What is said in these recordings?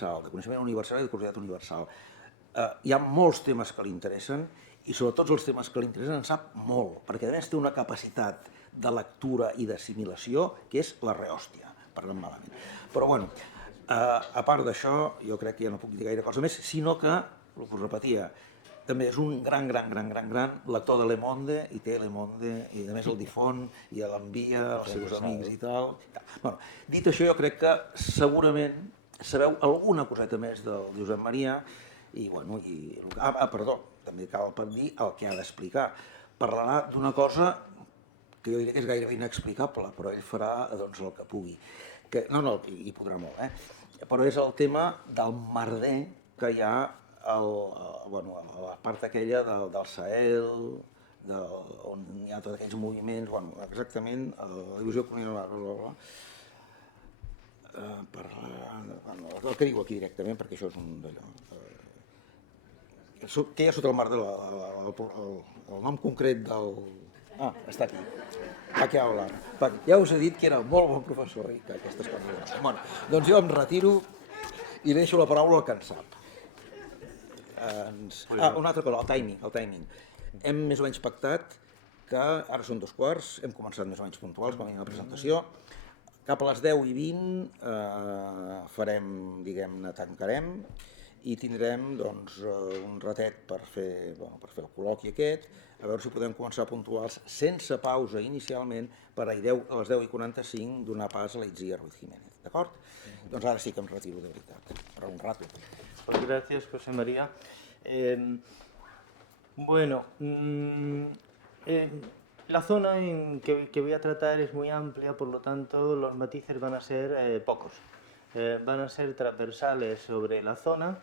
universal, de coneixement universal i de curiositat universal. Hi ha molts temes que li interessen i sobre tots els temes que li interessen en sap molt, perquè a més té una capacitat de lectura i d'assimilació que és la rehòstia, parlant malament. Però bueno, a part d'això, jo crec que ja no puc dir gaire cosa més, sinó que, el que us repetia, també és un gran lector de Le Monde, i té Le Monde, i a més el difon, i l'envia als seus amics i tal. Bueno, dit això, jo crec que segurament sabeu alguna coseta més del Josep Maria, i bueno, perdó, també cal dir el que ha d'explicar. Parlarà d'una cosa que jo diria que és gairebé inexplicable, però ell farà doncs, el que pugui. No, hi podrà molt, però és el tema del merder que hi ha a la part aquella del Sahel, on hi ha tots aquells moviments, exactament, la divisió colonial, el que diu aquí directament, perquè això és un d'allò. Què hi ha sota el mar el nom concret del... està aquí. Paquià Olano. Ja us he dit que era molt bon professor i que aquestes coses... Bueno, doncs jo em retiro i deixo la paraula al que en sap. Una altra cosa, el timing. Hem més o menys pactat que ara són 2:15, hem començat més o menys puntuals com a la presentació. Cap a les 10:20 farem, diguem-ne, tancarem i tindrem doncs, un ratet per fer el col·loqui aquest, a veure si podem començar puntuals sense pausa inicialment per a les 10:45 donar pas a la Itziar Ruiz Jiménez, d'acord? Doncs ara sí que em retiro de veritat, per un rato. Pues gracias, José María. La zona que voy a tratar es muy amplia, por lo tanto los matices van a ser pocos. Van a ser transversales sobre la zona.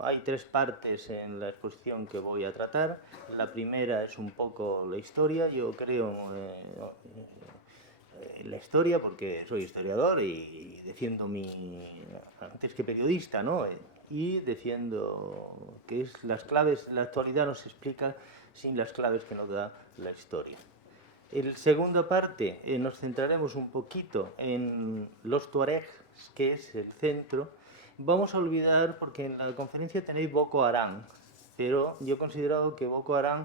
Hay 3 partes en la exposición que voy a tratar. La primera es un poco la historia. Yo creo en la historia porque soy historiador y defiendo antes que periodista, ¿no? Y defiendo que las claves, la actualidad no se explica sin las claves que nos da la historia. En la segunda parte nos centraremos un poquito en los tuaregs, que es el centro. Vamos a olvidar, porque en la conferencia tenéis Boko Haram, pero yo he considerado que Boko Haram,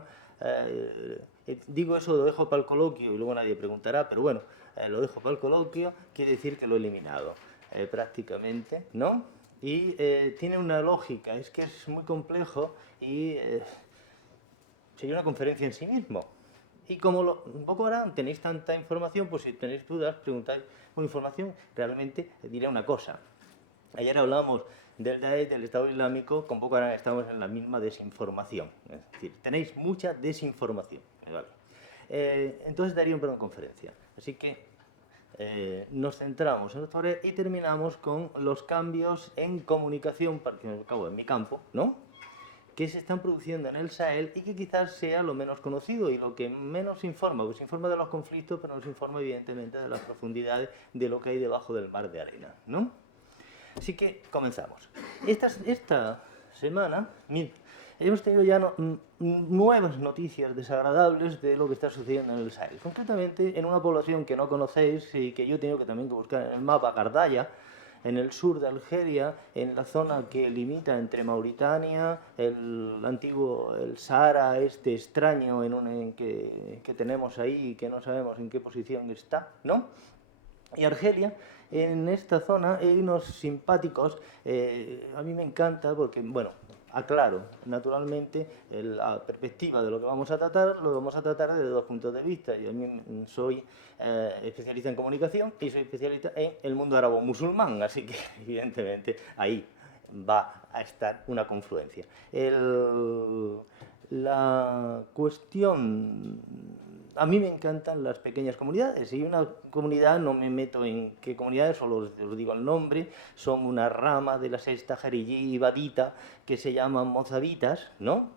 digo eso, lo dejo para el coloquio y luego nadie preguntará, pero bueno, lo dejo para el coloquio, quiere decir que lo he eliminado prácticamente, ¿no? Y tiene una lógica, es que es muy complejo y sería una conferencia en sí mismo. Y como Boko Haram tenéis tanta información, pues si tenéis dudas, preguntáis con información, realmente diré una cosa. Ayer hablamos del Daesh, del Estado Islámico, con Boko Haram estamos en la misma desinformación. Es decir, tenéis mucha desinformación. ¿Vale? Entonces daría una conferencia. Así que nos centramos en los tuaregs y terminamos con los cambios en comunicación, porque al cabo en mi campo, ¿no?, que se están produciendo en el Sahel y que quizás sea lo menos conocido y lo que menos informa, pues informa de los conflictos, pero nos informa evidentemente de las profundidades de lo que hay debajo del mar de arena, ¿no? Así que comenzamos. Esta semana hemos tenido ya nuevas noticias desagradables de lo que está sucediendo en el Sahel. Concretamente en una población que no conocéis y que yo he tenido que también buscar en el mapa, Gardaya, en el sur de Argelia, en la zona que limita entre Mauritania, el Sahara este extraño que tenemos ahí y que no sabemos en qué posición está, ¿no? Y Argelia, en esta zona hay unos simpáticos, a mí me encanta porque, bueno, aclaro, naturalmente, la perspectiva de lo que vamos a tratar, lo vamos a tratar desde 2 puntos de vista. Yo soy especialista en comunicación y soy especialista en el mundo árabe-musulmán, así que, evidentemente, ahí va a estar una confluencia. La cuestión... A mí me encantan las pequeñas comunidades y una comunidad, no me meto en qué comunidades, solo os digo el nombre, son una rama de la sexta Jariyí Ibadita que se llaman mozabitas, ¿no?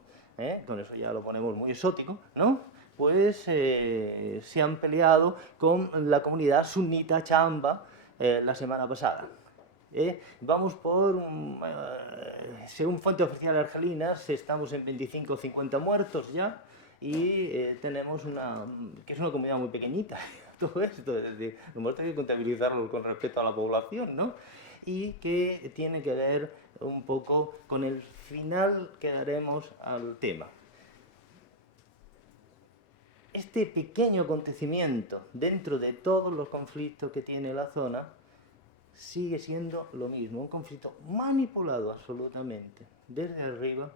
Con eso ya lo ponemos muy exótico, ¿no? Pues se han peleado con la comunidad sunita Chamba la semana pasada. Vamos por, según fuentes oficiales argelinas, estamos en 25 o 50 muertos ya. Y tenemos que es una comunidad muy pequeñita, todo esto, es decir, los muertos hay que contabilizarlo con respecto a la población, ¿no? y que tiene que ver un poco con el final que daremos al tema. Este pequeño acontecimiento dentro de todos los conflictos que tiene la zona sigue siendo lo mismo, un conflicto manipulado absolutamente desde arriba,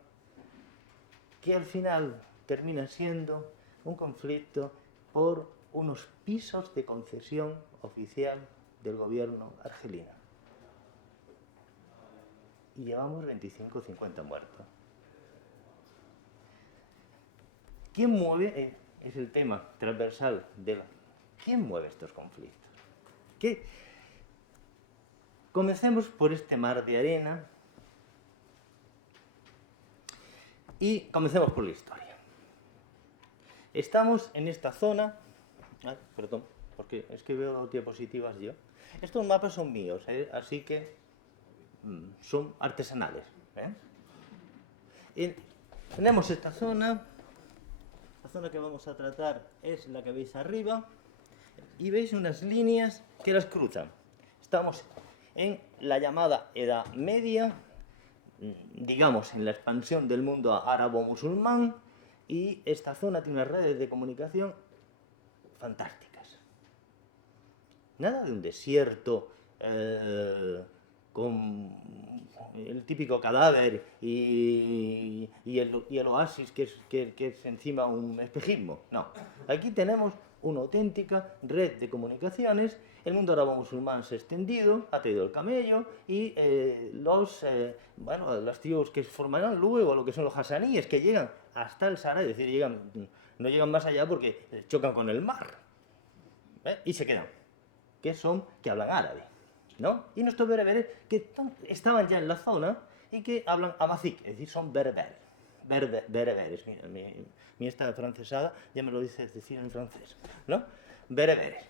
que al final termina siendo un conflicto por unos pisos de concesión oficial del gobierno argelino. Y llevamos 25 o 50 muertos. ¿Quién mueve? Es el tema transversal de la... ¿Quién mueve estos conflictos? Comencemos por este mar de arena y comencemos por la historia. Estamos en esta zona... Ay, perdón, porque es que veo diapositivas yo. Estos mapas son míos, así que son artesanales. Y tenemos esta zona. La zona que vamos a tratar es la que veis arriba. Y veis unas líneas que las cruzan. Estamos en la llamada Edad Media, digamos en la expansión del mundo árabo-musulmán, y esta zona tiene unas redes de comunicación fantásticas. Nada de un desierto con el típico cadáver y el oasis que es encima un espejismo. No, aquí tenemos una auténtica red de comunicaciones. El mundo árabe-musulmán se ha extendido, ha traído el camello y los tribus que formarán luego lo que son los hasaníes, que llegan hasta el Sahara, es decir, no llegan más allá porque chocan con el mar y se quedan, que hablan árabe, ¿no? Y nuestros bereberes que estaban ya en la zona y que hablan amazic, es decir, son bereberes. Bereberes, mi esta francesada ya me lo dice decir en francés, ¿no? Bereberes.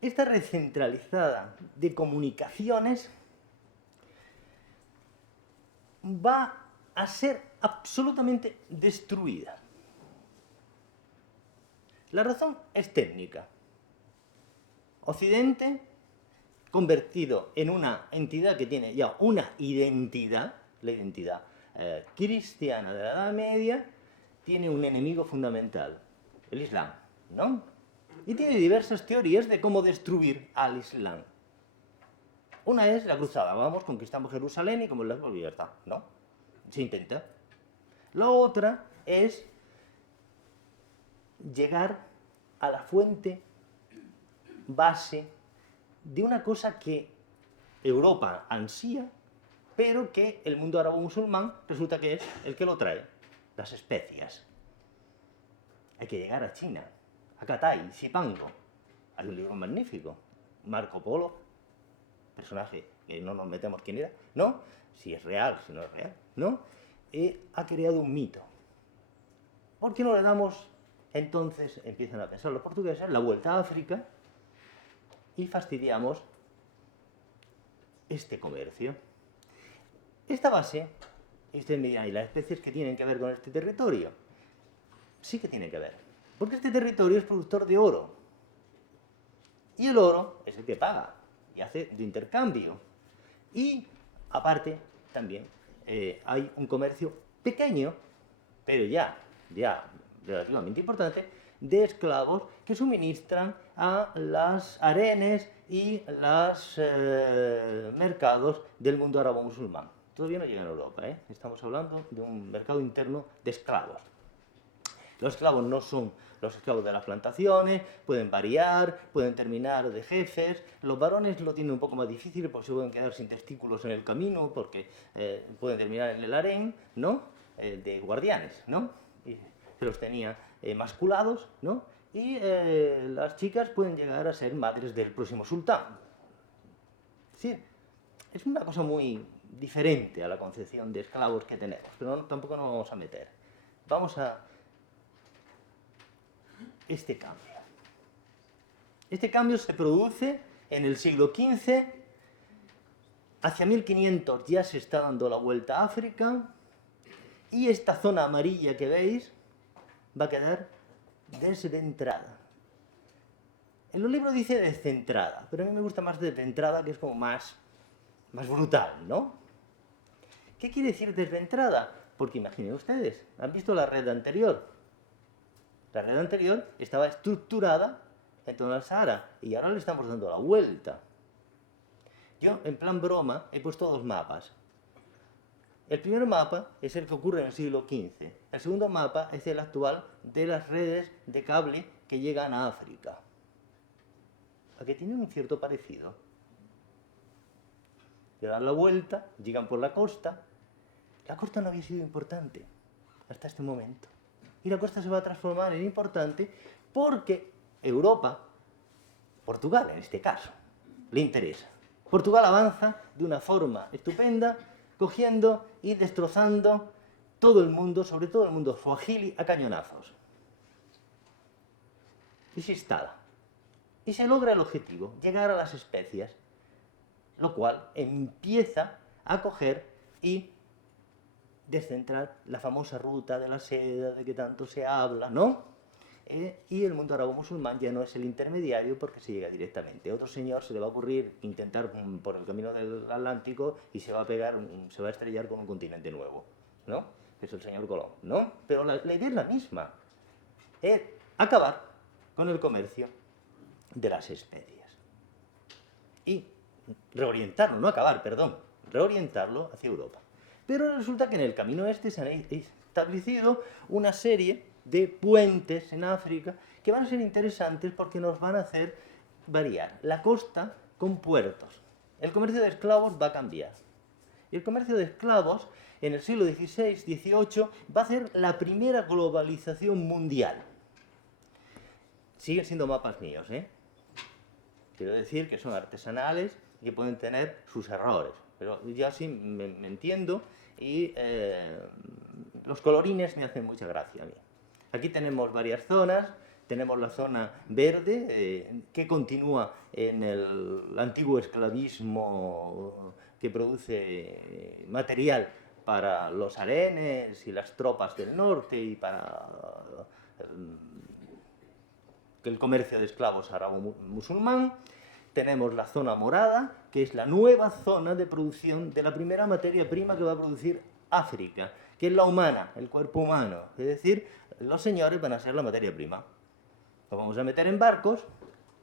Esta red centralizada de comunicaciones va a ser absolutamente destruida. La razón es técnica. Occidente, convertido en una entidad que tiene ya una identidad, la identidad cristiana de la Edad Media, tiene un enemigo fundamental, el Islam, ¿no? Y tiene diversas teorías de cómo destruir al Islam. Una es la cruzada, vamos, conquistamos Jerusalén y como la libertad, ¿no? Se intenta. La otra es llegar a la fuente base de una cosa que Europa ansía, pero que el mundo árabe-musulmán resulta que es el que lo trae, las especias. Hay que llegar a China, a Catay, Zipango. Hay un libro magnífico, Marco Polo, personaje que no nos metemos quién era, ¿no? Si es real, si no es real, ¿no? Ha creado un mito. ¿Por qué no le damos, entonces, empiezan a pensar los portugueses, la vuelta a África y fastidiamos este comercio? Esta base, y ustedes me dirán, ¿y las especies que tienen que ver con este territorio? Sí que tienen que ver, porque este territorio es productor de oro. Y el oro es el que paga y hace de intercambio. Y, aparte, también hay un comercio pequeño, pero ya relativamente importante, de esclavos que suministran a las arenes y los mercados del mundo árabe-musulmán. Todavía no llega a Europa, ¿eh? Estamos hablando de un mercado interno de esclavos. Los esclavos no son los esclavos de las plantaciones, pueden variar, pueden terminar de jefes. Los varones lo tienen un poco más difícil porque se pueden quedar sin testículos en el camino, porque pueden terminar en el harén, ¿no? De guardianes, ¿no? Y se los tenía masculados, ¿no? Y las chicas pueden llegar a ser madres del próximo sultán. Es decir, es una cosa muy diferente a la concepción de esclavos que tenemos, pero tampoco nos vamos a meter. Vamos a este cambio. Este cambio se produce en el siglo XV, hacia 1500 ya se está dando la vuelta a África, y esta zona amarilla que veis va a quedar desdentrada. En los libros dice descentrada, pero a mí me gusta más descentrada, que es como más brutal, ¿no? ¿Qué quiere decir descentrada? Porque imaginen ustedes, ¿han visto la red anterior? La red anterior estaba estructurada en torno al Sahara y ahora le estamos dando la vuelta. Yo, en plan broma, he puesto dos mapas. El primer mapa es el que ocurre en el siglo XV. El segundo mapa es el actual de las redes de cable que llegan a África. ¿A que tienen un cierto parecido? Le dan la vuelta, llegan por la costa. La costa no había sido importante hasta este momento. Y la costa se va a transformar en importante porque Europa, Portugal en este caso, le interesa. Portugal avanza de una forma estupenda, cogiendo y destrozando todo el mundo, sobre todo el mundo swahili, a cañonazos. Y se instala. Y se logra el objetivo, llegar a las especias, lo cual empieza a coger y descentrar la famosa ruta de la seda de que tanto se habla, ¿no? Y el mundo árabe-musulmán ya no es el intermediario porque se llega directamente. A otro señor se le va a ocurrir intentar por el camino del Atlántico y se va a estrellar con un continente nuevo, ¿no? Que es el señor Colón, ¿no? Pero la idea es la misma. Es acabar con el comercio de las especias. Y reorientarlo, no acabar, perdón, reorientarlo hacia Europa. Pero resulta que en el camino este se han establecido una serie de puentes en África que van a ser interesantes porque nos van a hacer variar la costa con puertos. El comercio de esclavos va a cambiar. Y el comercio de esclavos en el siglo XVI, XVIII va a ser la primera globalización mundial. Siguen siendo mapas míos, ¿eh? Quiero decir que son artesanales y que pueden tener sus errores. Pero ya sí me entiendo y los colorines me hacen mucha gracia a mí. Aquí tenemos varias zonas. Tenemos la zona verde, que continúa en el antiguo esclavismo que produce material para los harenes y las tropas del norte y para el comercio de esclavos árabo-musulmán. Tenemos la zona morada, que es la nueva zona de producción de la primera materia prima que va a producir África, que es la humana, el cuerpo humano. Es decir, los señores van a ser la materia prima. Los vamos a meter en barcos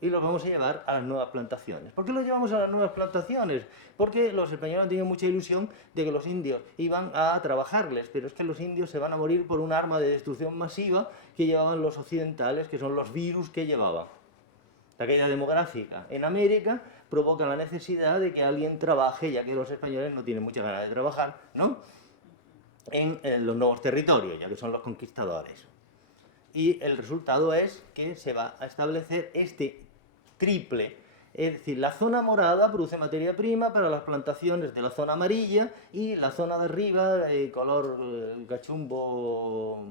y los vamos a llevar a las nuevas plantaciones. ¿Por qué los llevamos a las nuevas plantaciones? Porque los españoles tienen mucha ilusión de que los indios iban a trabajarles, pero es que los indios se van a morir por un arma de destrucción masiva que llevaban los occidentales, que son los virus que llevaban. La caída demográfica en América provoca la necesidad de que alguien trabaje, ya que los españoles no tienen mucha ganas de trabajar, ¿no?, en los nuevos territorios, ya que son los conquistadores. Y el resultado es que se va a establecer este triple, es decir, la zona morada produce materia prima para las plantaciones de la zona amarilla y la zona de arriba, color cachumbo,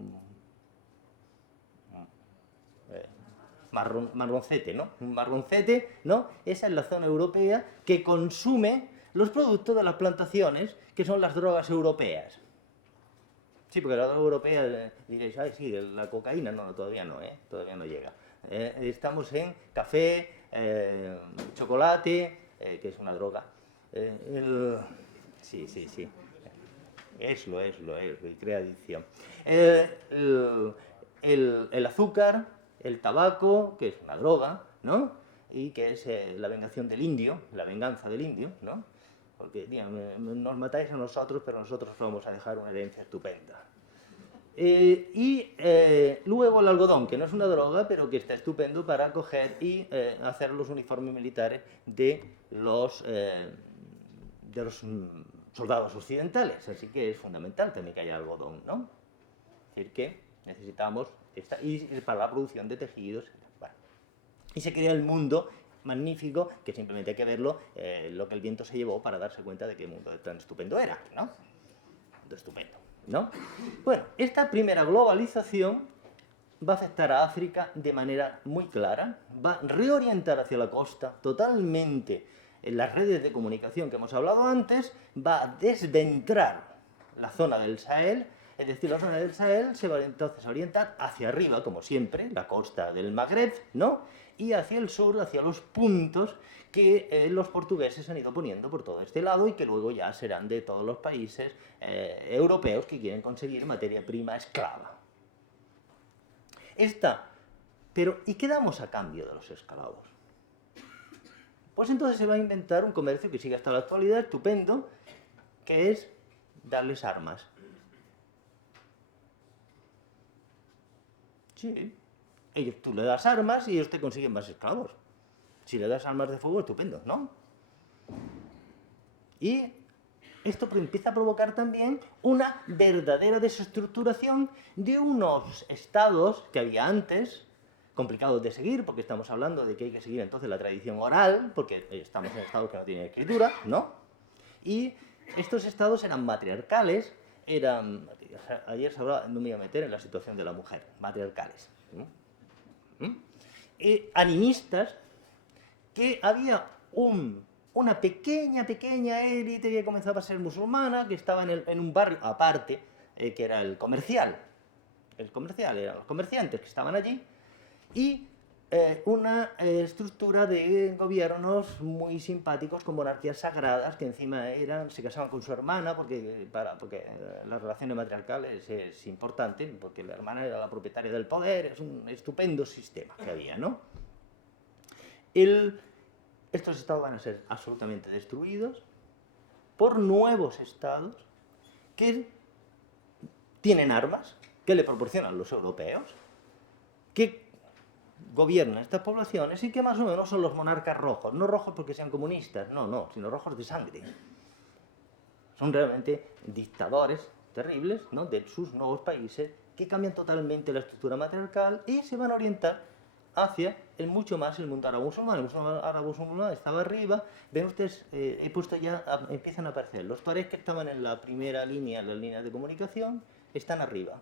marroncete, ¿no? Un marroncete, ¿no? Esa es la zona europea que consume los productos de las plantaciones, que son las drogas europeas. Sí, porque la droga europea, diréis, ay, sí, la cocaína, no, todavía no, todavía no llega. Estamos en café, chocolate, que es una droga. Sí, eslo, y crea adicción. El azúcar, el tabaco, que es una droga, ¿no? Y que es la venganza del indio, ¿no? Porque, tío, nos matáis a nosotros, pero nosotros vamos a dejar una herencia estupenda. Luego el algodón, que no es una droga, pero que está estupendo para coger y hacer los uniformes militares de los soldados occidentales. Así que es fundamental también que haya algodón, ¿no? Es decir, que necesitamos y para la producción de tejidos. Bueno. Y se crea el mundo magnífico, que simplemente hay que verlo, lo que el viento se llevó para darse cuenta de qué mundo tan estupendo era, ¿no? Mundo estupendo, ¿no? Bueno, esta primera globalización va a afectar a África de manera muy clara, va a reorientar hacia la costa totalmente en las redes de comunicación que hemos hablado antes, va a desventrar la zona del Sahel, Es decir, la zona del Sahel se va entonces a orientar hacia arriba, como siempre, la costa del Magreb, ¿no? Y hacia el sur, hacia los puntos que los portugueses han ido poniendo por todo este lado y que luego ya serán de todos los países europeos que quieren conseguir materia prima esclava. Pero, ¿y qué damos a cambio de los esclavos? Pues entonces se va a inventar un comercio que sigue hasta la actualidad, estupendo, que es darles armas. Sí. Tú le das armas y ellos te consiguen más esclavos. Si le das armas de fuego, estupendo, ¿no? Y esto empieza a provocar también una verdadera desestructuración de unos estados que había antes, complicados de seguir, porque estamos hablando de que hay que seguir entonces la tradición oral, porque estamos en estados que no tienen escritura, ¿no? Y estos estados eran matriarcales, ayer se hablaba, no me voy a meter en la situación de la mujer, matriarcales, animistas, que había una pequeña élite que comenzaba a ser musulmana, que estaba en un barrio aparte, que era el comercial. El comercial eran los comerciantes que estaban allí, y una estructura de gobiernos muy simpáticos con monarquías sagradas que encima se casaban con su hermana porque las relaciones matriarcales es importante, porque la hermana era la propietaria del poder, es un estupendo sistema que había, ¿no? Estos estados van a ser absolutamente destruidos por nuevos estados que tienen armas, que le proporcionan los europeos, que gobiernan estas poblaciones y que más o menos son los monarcas rojos. No rojos porque sean comunistas, no, sino rojos de sangre. Son realmente dictadores terribles, ¿no?, de sus nuevos países que cambian totalmente la estructura matriarcal y se van a orientar hacia mucho más el mundo árabe musulmán. El mundo árabe musulmán estaba arriba. Ven ustedes, he puesto ya, empiezan a aparecer. Los tuaregs que estaban en la primera línea, en las líneas de comunicación, están arriba.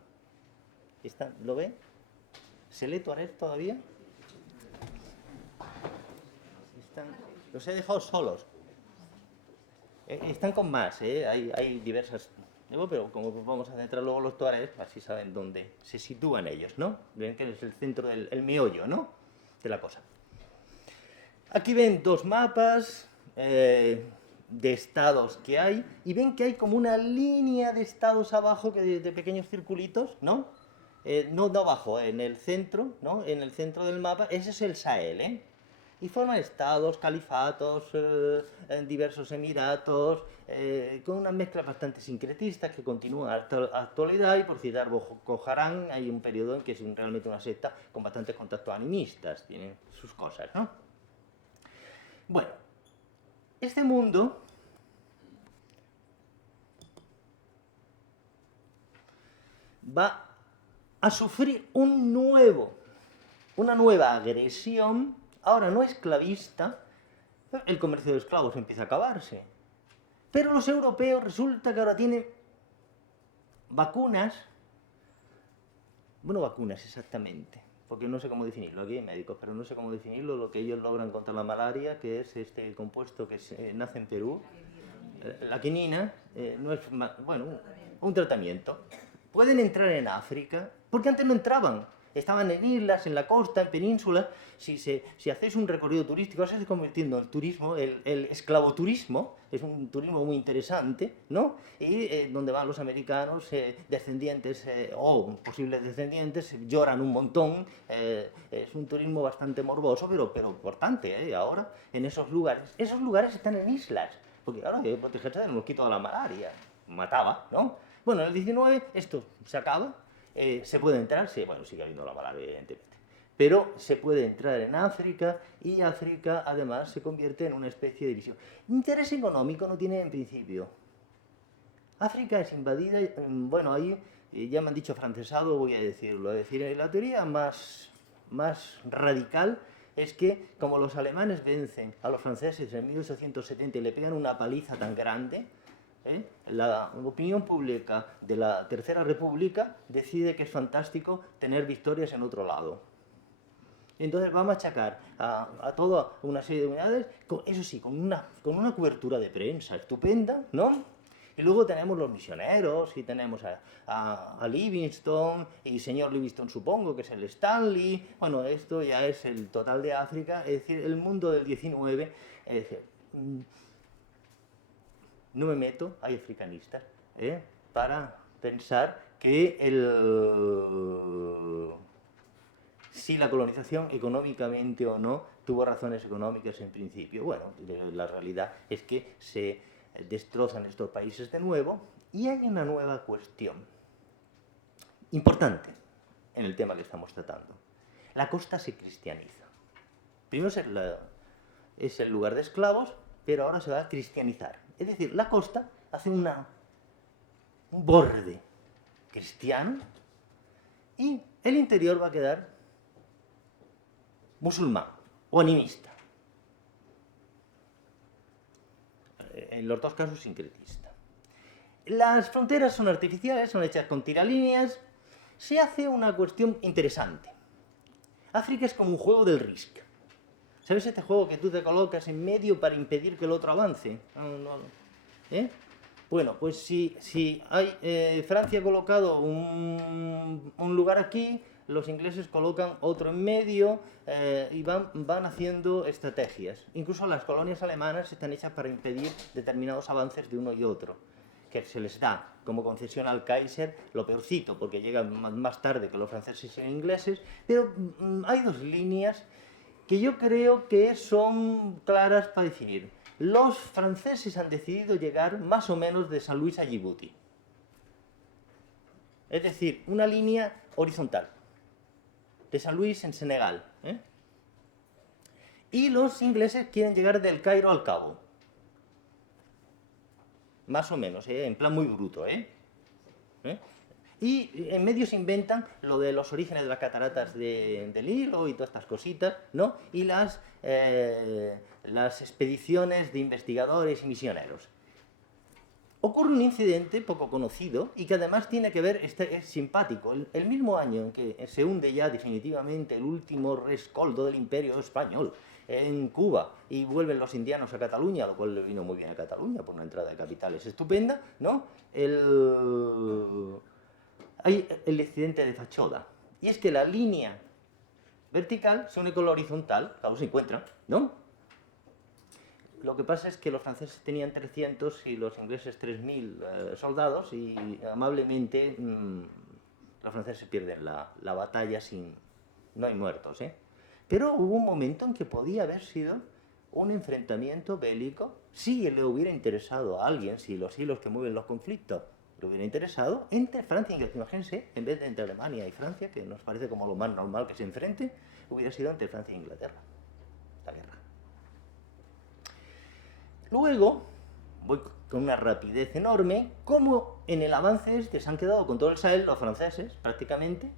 ¿Lo ven? ¿Se lee tuareg todavía? Los he dejado solos. Están con más, hay diversas, pero como vamos a centrar luego los tuaregs, así saben dónde se sitúan ellos, ¿no? Ven que es el centro el meollo, ¿no?, de la cosa. Aquí ven dos mapas de estados que hay, y ven que hay como una línea de estados abajo de pequeños circulitos, ¿no? No abajo, en el centro, ¿no? En el centro del mapa, ese es el Sahel, ¿eh? Y forman estados, califatos, diversos emiratos, con unas mezclas bastante sincretistas que continúan hasta la actualidad. Y por citar Boko Haram, hay un periodo en que es realmente una secta con bastantes contactos animistas, tienen sus cosas, ¿no? Bueno, este mundo va a sufrir una nueva agresión, ahora no esclavista. El comercio de esclavos empieza a acabarse. Pero los europeos resulta que ahora tienen vacunas, bueno, vacunas exactamente, porque no sé cómo definirlo, aquí hay médicos, pero no sé cómo definirlo, lo que ellos logran contra la malaria, que es este compuesto que nace en Perú, la quinina, no es, bueno, un tratamiento. Pueden entrar en África, porque antes no entraban. Estaban en islas, en la costa, en penínsulas. Si hacéis un recorrido turístico, se está convirtiendo en turismo, el esclavoturismo, es un turismo muy interesante, ¿no? Y donde van los americanos, descendientes o posibles descendientes, lloran un montón. Es un turismo bastante morboso, pero importante, ahora, en esos lugares. Esos lugares están en islas, porque ahora hay que protegerse del mosquito de la malaria. Mataba, ¿no? Bueno, en el 19 esto se acaba. Se puede entrar, sí, bueno, sigue habiendo la malaria, evidentemente, pero se puede entrar en África, y África además se convierte en una especie de división. Interés económico no tiene en principio. África es invadida, bueno, ahí ya me han dicho afrancesado, voy a decirlo, es decir, la teoría más radical es que como los alemanes vencen a los franceses en 1870 y le pegan una paliza tan grande, la opinión pública de la Tercera República decide que es fantástico tener victorias en otro lado. Entonces va a machacar a toda una serie de unidades, eso sí, con una cobertura de prensa estupenda, ¿no? Y Y luego tenemos los misioneros, y tenemos a Livingstone, y señor Livingstone supongo que es el Stanley. Bueno, esto ya es el total de África, es decir, el mundo del 19. Es decir, no me meto, hay africanistas, para pensar que si la colonización económicamente o no tuvo razones económicas en principio. Bueno, la realidad es que se destrozan estos países de nuevo y hay una nueva cuestión importante en el tema que estamos tratando. La costa se cristianiza. Primero es el lugar de esclavos, pero ahora se va a cristianizar. Es decir, la costa hace un borde cristiano y el interior va a quedar musulmán o animista. En los dos casos sincretista. Las fronteras son artificiales, son hechas con tiralíneas. Se hace una cuestión interesante. África es como un juego del Risk. ¿Sabes este juego que tú te colocas en medio para impedir que el otro avance? Bueno, pues si hay Francia ha colocado un lugar aquí, los ingleses colocan otro en medio y van haciendo estrategias. Incluso las colonias alemanas están hechas para impedir determinados avances de uno y otro, que se les da como concesión al Kaiser lo peorcito, porque llegan más tarde que los franceses y ingleses, pero hay dos líneas que yo creo que son claras para definir. Los franceses han decidido llegar más o menos de San Luis a Djibouti. Es decir, una línea horizontal. De San Luis en Senegal. Y los ingleses quieren llegar del Cairo al Cabo. Más o menos, en plan muy bruto. Y en medio se inventan lo de los orígenes de las cataratas del Nilo y todas estas cositas, ¿no? Y las expediciones de investigadores y misioneros. Ocurre un incidente poco conocido y que además tiene que ver, es simpático. El mismo año en que se hunde ya definitivamente el último rescoldo del Imperio Español en Cuba y vuelven los indianos a Cataluña, lo cual le vino muy bien a Cataluña por una entrada de capitales estupenda, ¿no? Hay el accidente de Fachoda. Y es que la línea vertical se une con la horizontal, claro, se encuentran, ¿no? Lo que pasa es que los franceses tenían 300 y los ingleses 3.000 soldados y amablemente los franceses pierden la batalla no hay muertos, Pero hubo un momento en que podía haber sido un enfrentamiento bélico si le hubiera interesado a alguien, si los hilos que mueven los conflictos le hubiera interesado, entre Francia e Inglaterra. Imagínense, en vez de entre Alemania y Francia, que nos parece como lo más normal que se enfrente, hubiera sido entre Francia e Inglaterra, la guerra. Luego, voy con una rapidez enorme, como en el avance se han quedado con todo el Sahel los franceses, prácticamente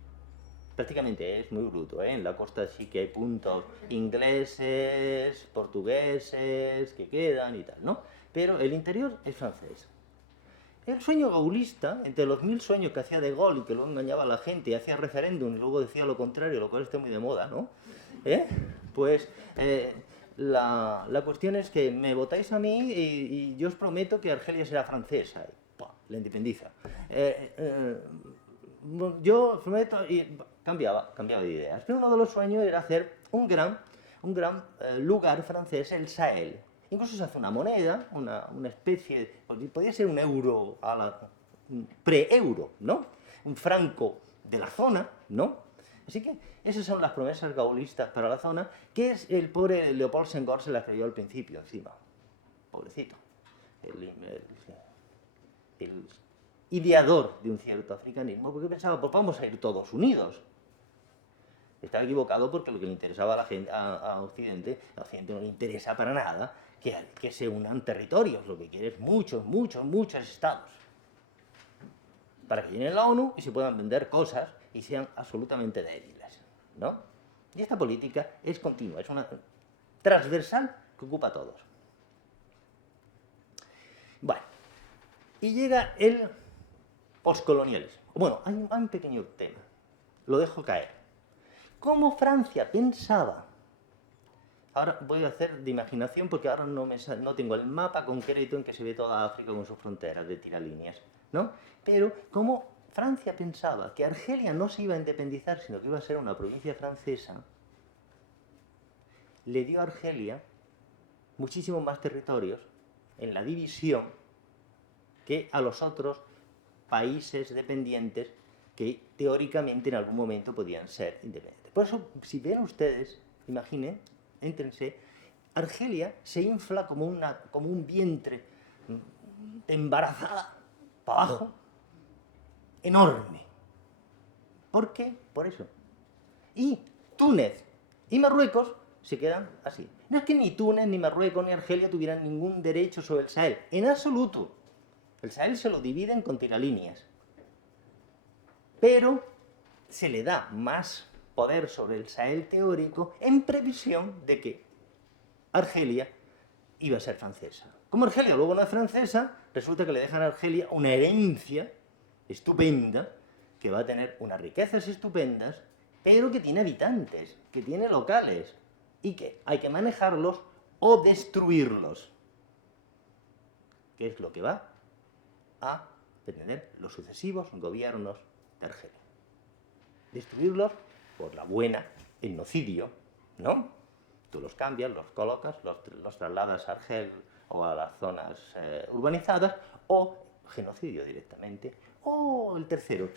es muy bruto, en la costa sí que hay puntos ingleses, portugueses, que quedan y tal, ¿no? Pero el interior es francés. El sueño gaullista, entre los 1000 sueños que hacía de Gaulle y que luego engañaba a la gente y hacía referéndum y luego decía lo contrario, lo cual está muy de moda, ¿no? Pues la cuestión es que me votáis a mí y yo os prometo que Argelia será francesa. La independiza. Yo prometo y cambiaba de ideas. Pero uno de los sueños era hacer un gran lugar francés, el Sahel. Incluso se hace una moneda, una especie, podría ser un euro pre-euro, ¿no? Un franco de la zona, ¿no? Así que esas son las promesas gaullistas para la zona, que es el pobre Leopold Senghor se las creyó al principio, encima. Pobrecito. El ideador de un cierto africanismo, porque pensaba, pues vamos a ir todos unidos. Estaba equivocado porque lo que le interesaba a la gente, a Occidente no le interesa para nada que se unan territorios, lo que quiere es muchos estados. Para que llenen la ONU y se puedan vender cosas y sean absolutamente débiles, ¿no? Y esta política es continua, es una transversal que ocupa a todos. Bueno, y llega el poscolonialismo. Bueno, hay un pequeño tema, lo dejo caer. ¿Cómo Francia pensaba Ahora voy a hacer de imaginación porque ahora no tengo el mapa concreto en que se ve toda África con sus fronteras de tiralíneas, ¿no? Pero como Francia pensaba que Argelia no se iba a independizar, sino que iba a ser una provincia francesa, le dio a Argelia muchísimos más territorios en la división que a los otros países dependientes que teóricamente en algún momento podían ser independientes. Por eso, si ven ustedes, imaginen, éntrense, Argelia se infla como un vientre embarazada para abajo, enorme. ¿Por qué? Por eso. Y Túnez y Marruecos se quedan así. No es que ni Túnez, ni Marruecos, ni Argelia tuvieran ningún derecho sobre el Sahel, en absoluto. El Sahel se lo dividen con tiralíneas. Pero se le da más poder sobre el Sahel teórico en previsión de que Argelia iba a ser francesa. Como Argelia luego no es francesa, resulta que le dejan a Argelia una herencia estupenda, que va a tener unas riquezas estupendas, pero que tiene habitantes, que tiene locales, y que hay que manejarlos o destruirlos. ¿Qué es lo que va a pretender los sucesivos gobiernos de Argelia? Destruirlos por la buena, etnocidio, ¿no? Tú los cambias, los colocas, los trasladas a Argel o a las zonas urbanizadas, o genocidio directamente, o el tercero,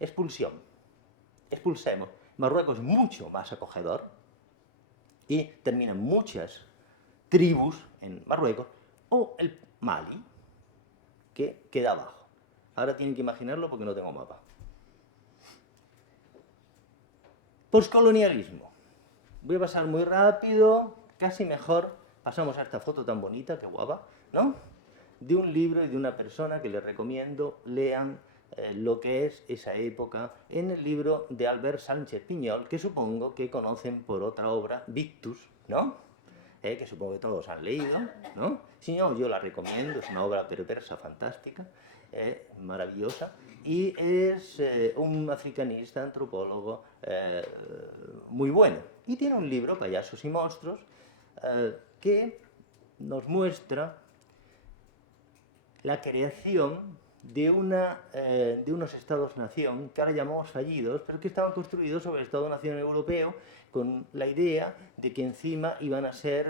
expulsión. Expulsemos. Marruecos es mucho más acogedor y terminan muchas tribus en Marruecos, o el Mali, que queda abajo. Ahora tienen que imaginarlo porque no tengo mapa. Postcolonialismo. Voy a pasar muy rápido, casi mejor. Pasamos a esta foto tan bonita, qué guapa, ¿no? De un libro y de una persona que les recomiendo lean lo que es esa época en el libro de Albert Sánchez Piñol, que supongo que conocen por otra obra, Victus, ¿no? Que supongo que todos han leído, ¿no? Si no, yo la recomiendo, es una obra perversa, fantástica, maravillosa, y es un africanista, antropólogo muy bueno. Y tiene un libro, Payasos y Monstruos, que nos muestra la creación de unos estados-nación que ahora llamamos fallidos, pero que estaban construidos sobre el Estado-nación europeo con la idea de que encima iban a ser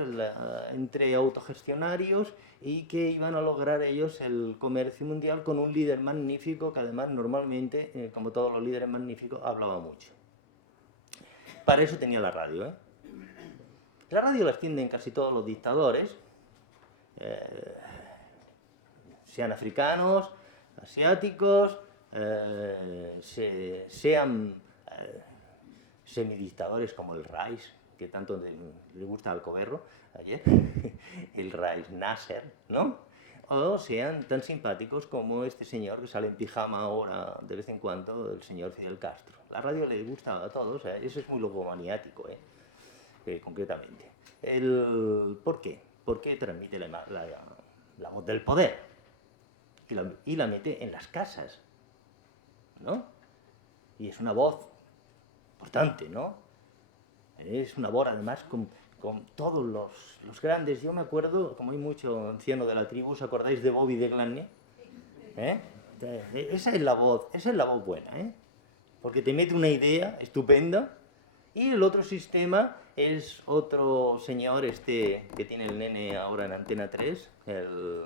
entre autogestionarios y que iban a lograr ellos el comercio mundial con un líder magnífico que además normalmente, como todos los líderes magníficos, hablaba mucho. Para eso tenía la radio, ¿eh? La radio la extienden casi todos los dictadores, sean africanos, asiáticos, sean semidictadores como el Reich, que tanto le gusta al Coberro ayer, el Reich Nasser, ¿no? O sean tan simpáticos como este señor que sale en pijama ahora de vez en cuando, el señor Fidel Castro. La radio le gusta a todos, eso es muy logomaniático, concretamente. ¿Por qué? Porque transmite la voz del poder y la mete en las casas, ¿no? Y es una voz importante, ¿no? Es una voz además con todos los grandes. Yo me acuerdo, como hay mucho anciano de la tribu, ¿os acordáis de Bobby de Glanne? Esa es la voz buena, ¿eh? Porque te mete una idea estupenda. Y el otro sistema es otro señor, que tiene el nene ahora en Antena 3, el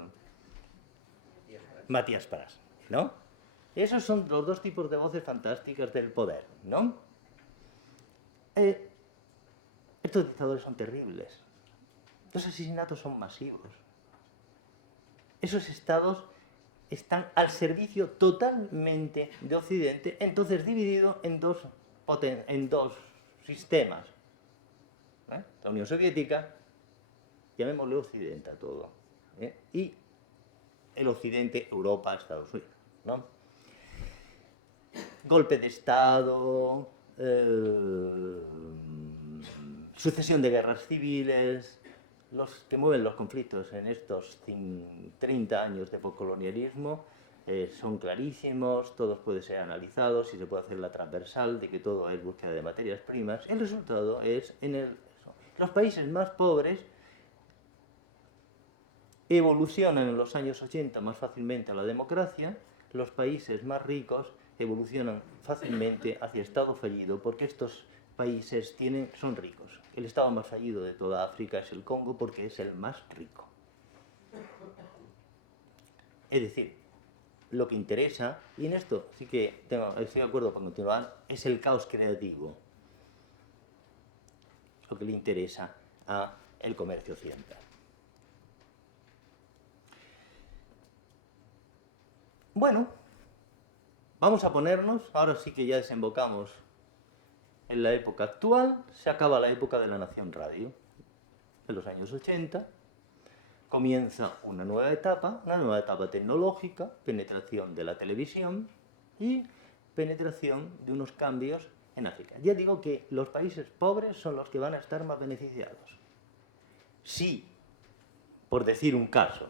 Matías Prats, ¿no? Esos son los dos tipos de voces fantásticas del poder, ¿no? Estos dictadores son terribles. Los asesinatos son masivos. Esos estados están al servicio totalmente de Occidente, entonces dividido en dos sistemas. La Unión Soviética, llamémosle Occidente a todo, y el Occidente, Europa, Estados Unidos, ¿no? Golpe de Estado, sucesión de guerras civiles, los que mueven los conflictos en estos 30 años de postcolonialismo son clarísimos, todos pueden ser analizados y se puede hacer la transversal de que todo es búsqueda de materias primas. El resultado es Los países más pobres evolucionan en los años 80 más fácilmente a la democracia, los países más ricos evolucionan fácilmente hacia estado fallido, porque estos países son ricos. El estado más fallido de toda África es el Congo porque es el más rico. Es decir, lo que interesa, y en esto sí que estoy de acuerdo para continuar, es el caos creativo. Lo que le interesa al comercio occidental. Bueno, vamos a ponernos, ahora sí que ya desembocamos en la época actual, se acaba la época de la Nación Radio, en los años 80, comienza una nueva etapa tecnológica, penetración de la televisión y penetración de unos cambios en África. Ya digo que los países pobres son los que van a estar más beneficiados. Si, por decir un caso,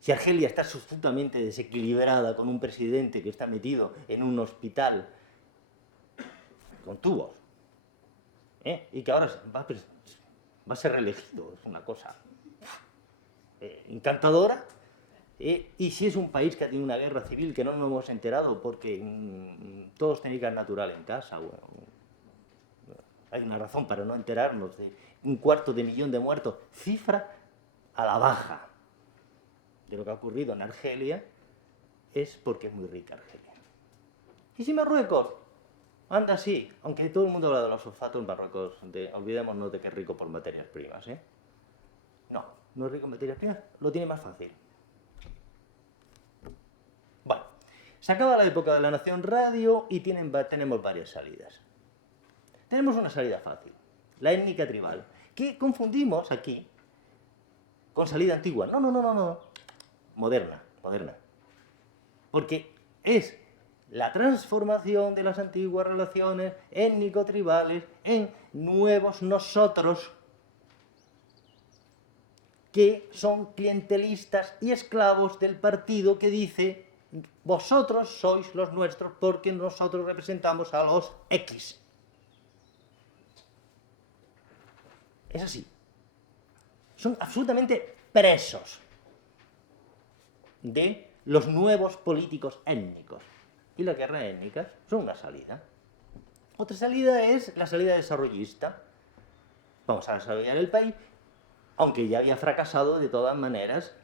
si Argelia está absolutamente desequilibrada con un presidente que está metido en un hospital con tubos, y que ahora va a ser reelegido, es una cosa encantadora, y si es un país que ha tenido una guerra civil que no nos hemos enterado porque todos tenéis gas natural en casa, bueno, hay una razón para no enterarnos de 250.000 de muertos, cifra a la baja de lo que ha ocurrido en Argelia, es porque es muy rica Argelia. Y si Marruecos anda así, aunque todo el mundo habla de los fosfatos, Marruecos, olvidémonos de que es rico por materias primas, no es rico en materias primas, lo tiene más fácil. Bueno, se acaba la época de la Nación Radio y tenemos varias salidas. Tenemos una salida fácil, la étnica tribal, que confundimos aquí con salida antigua. No. Moderna. Porque es la transformación de las antiguas relaciones étnico-tribales en nuevos nosotros que son clientelistas y esclavos del partido que dice: vosotros sois los nuestros porque nosotros representamos a los X. Es así. Son absolutamente presos de los nuevos políticos étnicos. Y las guerras étnicas son una salida. Otra salida es la salida desarrollista. Vamos a desarrollar el país, aunque ya había fracasado de todas maneras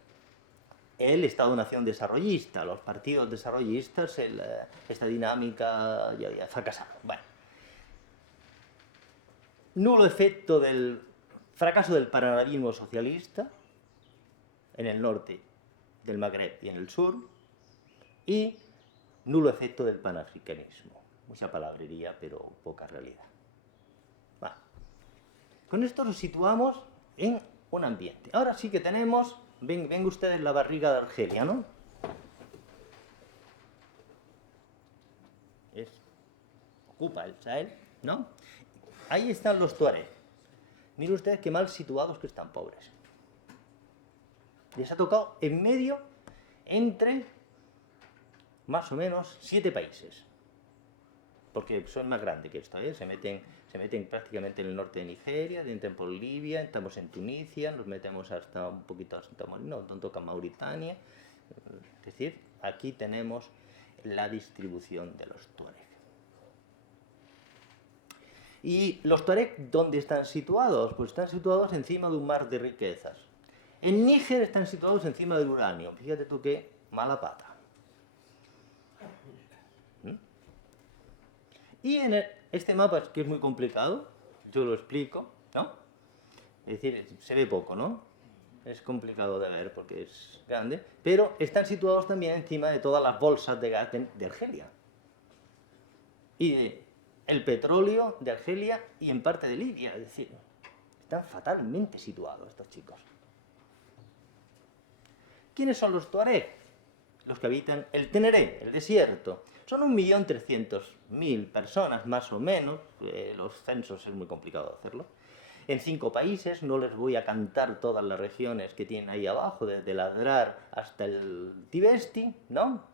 el Estado-Nación desarrollista, los partidos desarrollistas, esta dinámica ya había fracasado. Bueno. Nulo efecto del fracaso del panarabismo socialista en el norte del Magreb y en el sur, y nulo efecto del panafricanismo. Mucha palabrería, pero poca realidad. Va. Con esto nos situamos en un ambiente. Ahora sí que tenemos, ven ustedes la barriga de Argelia, ¿no? Ocupa el Sahel, ¿no? Ahí están los tuareg. Miren ustedes qué mal situados que están, pobres. Les ha tocado en medio entre más o menos 7 países. Porque son más grandes que esto, ¿eh? Se meten prácticamente en el norte de Nigeria, entran por Libia, estamos en Tunisia, nos metemos hasta un poquito a Santa Marina, nos toca Mauritania. Es decir, aquí tenemos la distribución de los tuareg. ¿Y los tuareg dónde están situados? Pues están situados encima de un mar de riquezas. En Níger están situados encima del uranio. Fíjate tú qué mala pata. Y en este mapa, que es muy complicado, yo lo explico, ¿no? Es decir, se ve poco, ¿no? Es complicado de ver porque es grande, pero están situados también encima de todas las bolsas de gas de Argelia. Y el petróleo de Argelia y en parte de Libia, es decir, están fatalmente situados estos chicos. ¿Quiénes son los tuareg? Los que habitan el Teneré, el desierto. Son 1.300.000 personas, más o menos. Los censos es muy complicado hacerlo. En 5 países, no les voy a cantar todas las regiones que tienen ahí abajo, desde el Adrar hasta el Tibesti, ¿no?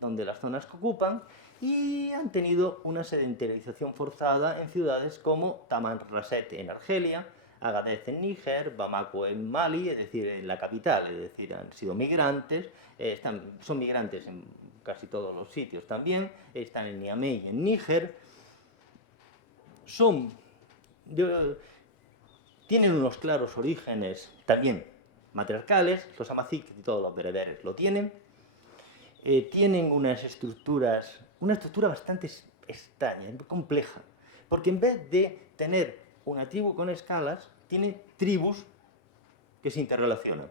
Donde las zonas que ocupan, y han tenido una sedentarización forzada en ciudades como Tamanrasset en Argelia, Agadez en Níger, Bamako en Mali, es decir, en la capital, es decir, han sido migrantes, son migrantes en casi todos los sitios también, están en Niamey, en Níger, tienen unos claros orígenes también matriarcales, los amaziques y todos los bereberes lo tienen, tienen una estructura bastante extraña, compleja, porque en vez de tener una tribu con escalas, tiene tribus que se interrelacionan.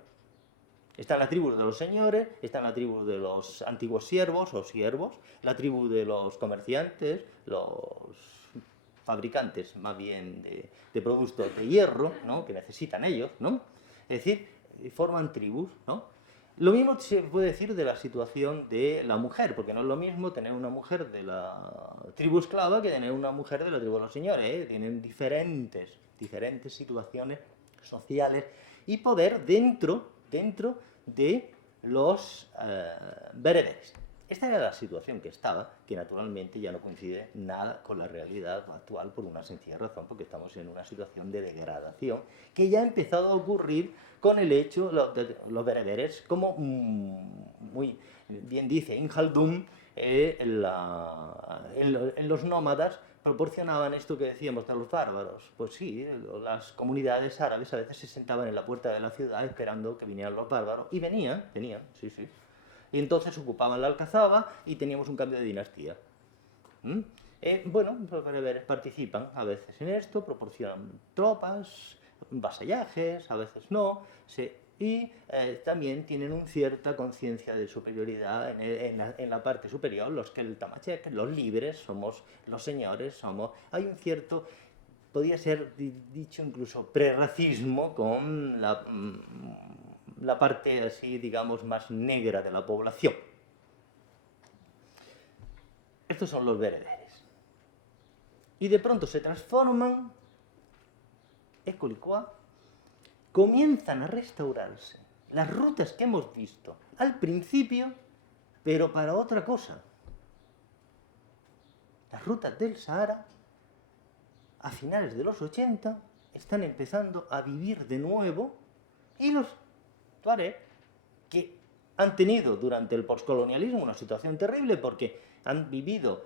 Está la tribu de los señores, está la tribu de los antiguos siervos o siervos, la tribu de los comerciantes, los fabricantes más bien de productos de hierro, ¿no?, que necesitan ellos, ¿no? Es decir, forman tribus, ¿no? Lo mismo se puede decir de la situación de la mujer, porque no es lo mismo tener una mujer de la tribu esclava que tener una mujer de la tribu de los señores, ¿eh? Tienen diferentes situaciones sociales y poder dentro de los bereberes. Esta era la situación que estaba, que naturalmente ya no coincide nada con la realidad actual por una sencilla razón, porque estamos en una situación de degradación que ya ha empezado a ocurrir con el hecho de los bereberes, como muy bien dice Ibn Khaldun, en los nómadas proporcionaban esto que decíamos de los bárbaros. Pues sí, las comunidades árabes a veces se sentaban en la puerta de la ciudad esperando que vinieran los bárbaros, y venían, sí, sí. Y entonces ocupaban la alcazaba y teníamos un cambio de dinastía. Bueno, los bereberes participan a veces en esto, proporcionan tropas, vasallajes, a veces no, y también tienen una cierta conciencia de superioridad en la parte superior, los que el tamachek, los libres, somos los señores, hay un cierto, podría ser dicho incluso prerracismo con la parte así, digamos, más negra de la población. Estos son los bereberes. Y de pronto se transforman, comienzan a restaurarse las rutas que hemos visto al principio, pero para otra cosa. Las rutas del Sahara, a finales de los 80, están empezando a vivir de nuevo, y los tuareg, que han tenido durante el postcolonialismo una situación terrible porque han vivido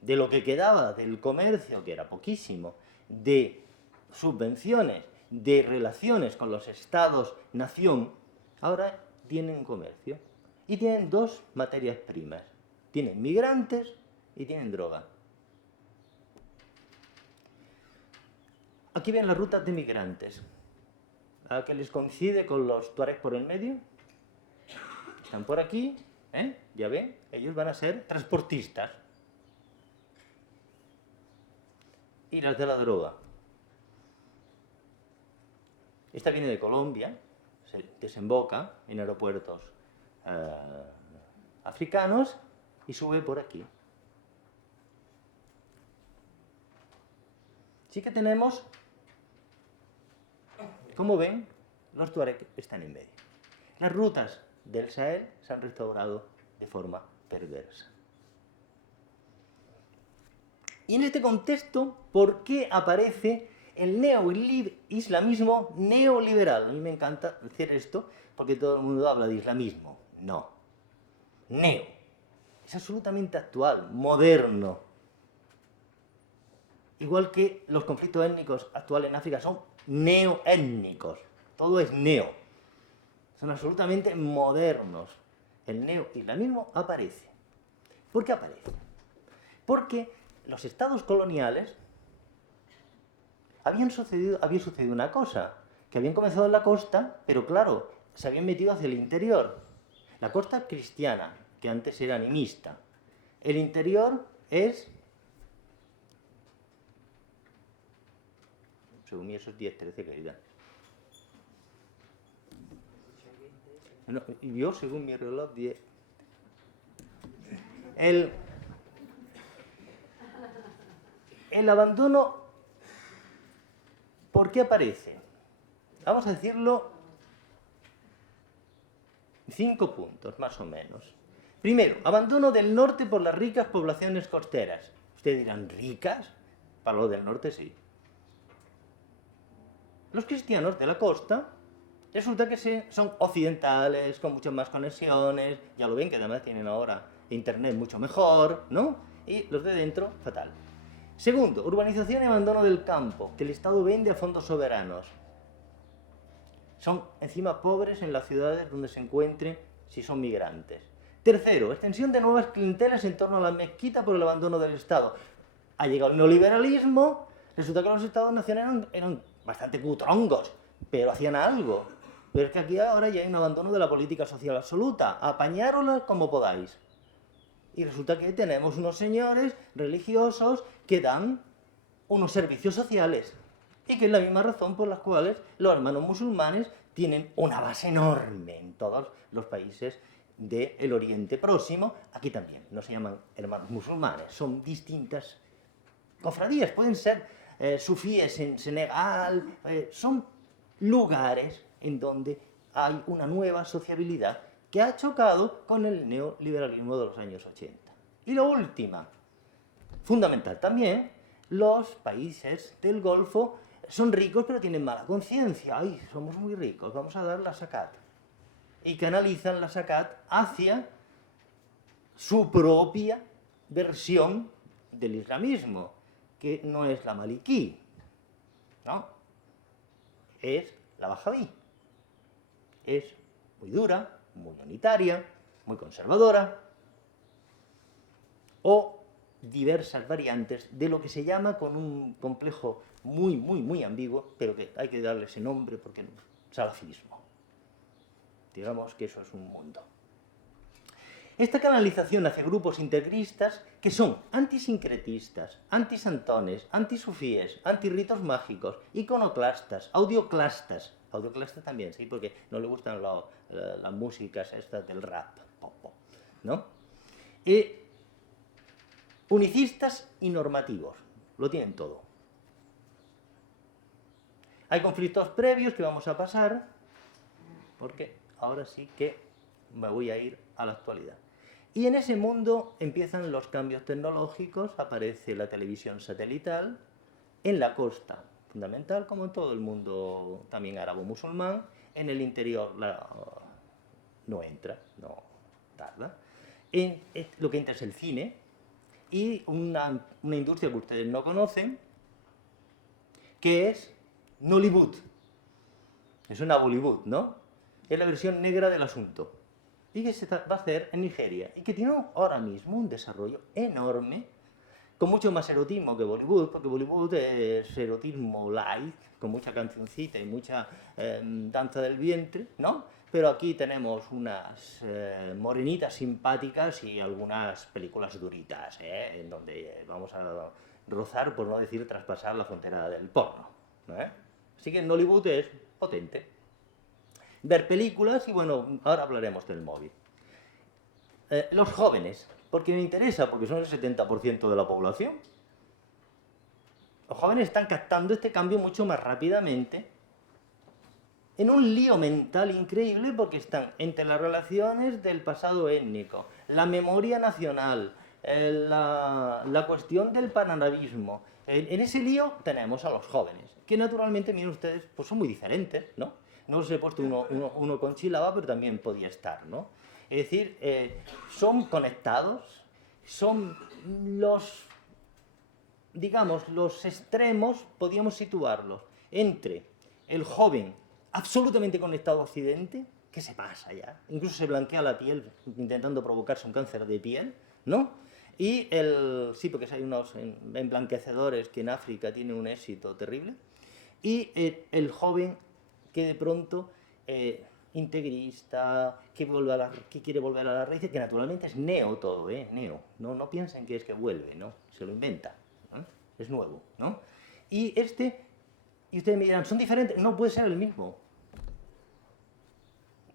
de lo que quedaba del comercio, que era poquísimo, de subvenciones, de relaciones con los estados-nación, ahora tienen comercio. Y tienen dos materias primas. Tienen migrantes y tienen droga. Aquí ven las rutas de migrantes, a que les coincide con los tuareg por el medio. Están por aquí, ya ven, ellos van a ser transportistas. Y las de la droga. Esta viene de Colombia, se desemboca en aeropuertos africanos y sube por aquí. Sí que tenemos, como ven, los tuareg están en medio. Las rutas del Sahel se han restaurado de forma perversa. Y en este contexto, ¿por qué aparece el islamismo neoliberal? A mí me encanta decir esto porque todo el mundo habla de islamismo. No. Neo. Es absolutamente actual, moderno. Igual que los conflictos étnicos actuales en África son neoétnicos. Todo es neo. Son absolutamente modernos. El neoislamismo aparece. ¿Por qué aparece? Porque los estados coloniales había sucedido una cosa, que habían comenzado en la costa, pero claro, se habían metido hacia el interior. La costa cristiana, que antes era animista. El interior es, según mí, esos 10, 13 que irán. No, yo, según mi reloj, 10. El abandono, ¿por qué aparece? Vamos a decirlo 5 puntos, más o menos. Primero, abandono del norte por las ricas poblaciones costeras. Ustedes dirán, ¿ricas? Para lo del norte sí. Los cristianos de la costa resulta que son occidentales, con muchas más conexiones, ya lo ven que además tienen ahora internet mucho mejor, ¿no? Y los de dentro, fatal. Segundo, urbanización y abandono del campo, que el Estado vende a fondos soberanos. Son encima pobres en las ciudades donde se encuentren si son migrantes. Tercero, extensión de nuevas clientelas en torno a la mezquita por el abandono del Estado. Ha llegado el neoliberalismo, resulta que los Estados-nación eran bastante cutrongos, pero hacían algo. Pero es que aquí ahora ya hay un abandono de la política social absoluta. Apañárosla como podáis. Y resulta que tenemos unos señores religiosos que dan unos servicios sociales. Y que es la misma razón por la cual los hermanos musulmanes tienen una base enorme en todos los países del Oriente Próximo. Aquí también, no se llaman hermanos musulmanes, son distintas cofradías. Pueden ser sufíes en Senegal, son lugares en donde hay una nueva sociabilidad que ha chocado con el neoliberalismo de los años 80. Y la última, fundamental también, los países del Golfo son ricos pero tienen mala conciencia. Ay, somos muy ricos, vamos a dar la zakat. Y canalizan la zakat hacia su propia versión del islamismo, que no es la maliquí, ¿no? Es la wahabí. Es muy dura, muy unitaria, muy conservadora, o diversas variantes de lo que se llama, con un complejo muy ambiguo, pero que hay que darle ese nombre porque no, salafismo. Digamos que eso es un mundo. Esta canalización hacia grupos integristas que son antisincretistas, antisantones, antisufíes, antirritos mágicos, iconoclastas, audioclastas también, sí, porque no le gustan las músicas estas del rap, ¿no? Y unicistas y normativos, lo tienen todo. Hay conflictos previos que vamos a pasar, porque ahora sí que me voy a ir a la actualidad. Y en ese mundo empiezan los cambios tecnológicos, aparece la televisión satelital en la costa, fundamental como en todo el mundo también árabo-musulmán, en el interior no entra, no tarda. Lo que entra es el cine y una industria que ustedes no conocen, que es Nollywood. Es una Bollywood, ¿no? Es la versión negra del asunto. Y que se va a hacer en Nigeria. Y que tiene ahora mismo un desarrollo enorme, con mucho más erotismo que Bollywood, porque Bollywood es erotismo light, con mucha cancioncita y mucha danza del vientre, ¿no? Pero aquí tenemos unas morenitas simpáticas y algunas películas duritas, en donde vamos a rozar, por no decir traspasar la frontera del porno, ¿eh? Así que en Nollywood es potente. Ver películas y bueno, ahora hablaremos del móvil. Los jóvenes, porque me interesa, porque son el 70% de la población. Los jóvenes están captando este cambio mucho más rápidamente, en un lío mental increíble, porque están entre las relaciones del pasado étnico, la memoria nacional, la cuestión del panarabismo. En ese lío tenemos a los jóvenes, que naturalmente, miren ustedes, pues son muy diferentes, ¿no? No os he puesto uno con sílaba, pero también podía estar, ¿no? Es decir, son conectados, son digamos, los extremos, podíamos situarlos entre el joven absolutamente conectado a Occidente, que se pasa ya, incluso se blanquea la piel intentando provocarse un cáncer de piel, ¿no? Y sí, porque hay unos emblanquecedores que en África tienen un éxito terrible, y el joven que de pronto integrista, que quiere volver a la raíz, que naturalmente es neo todo, neo. No piensen que es que vuelve, no, se lo inventa, ¿no? Es nuevo, ¿no? Y ustedes me dirán, ¿son diferentes? No puede ser el mismo.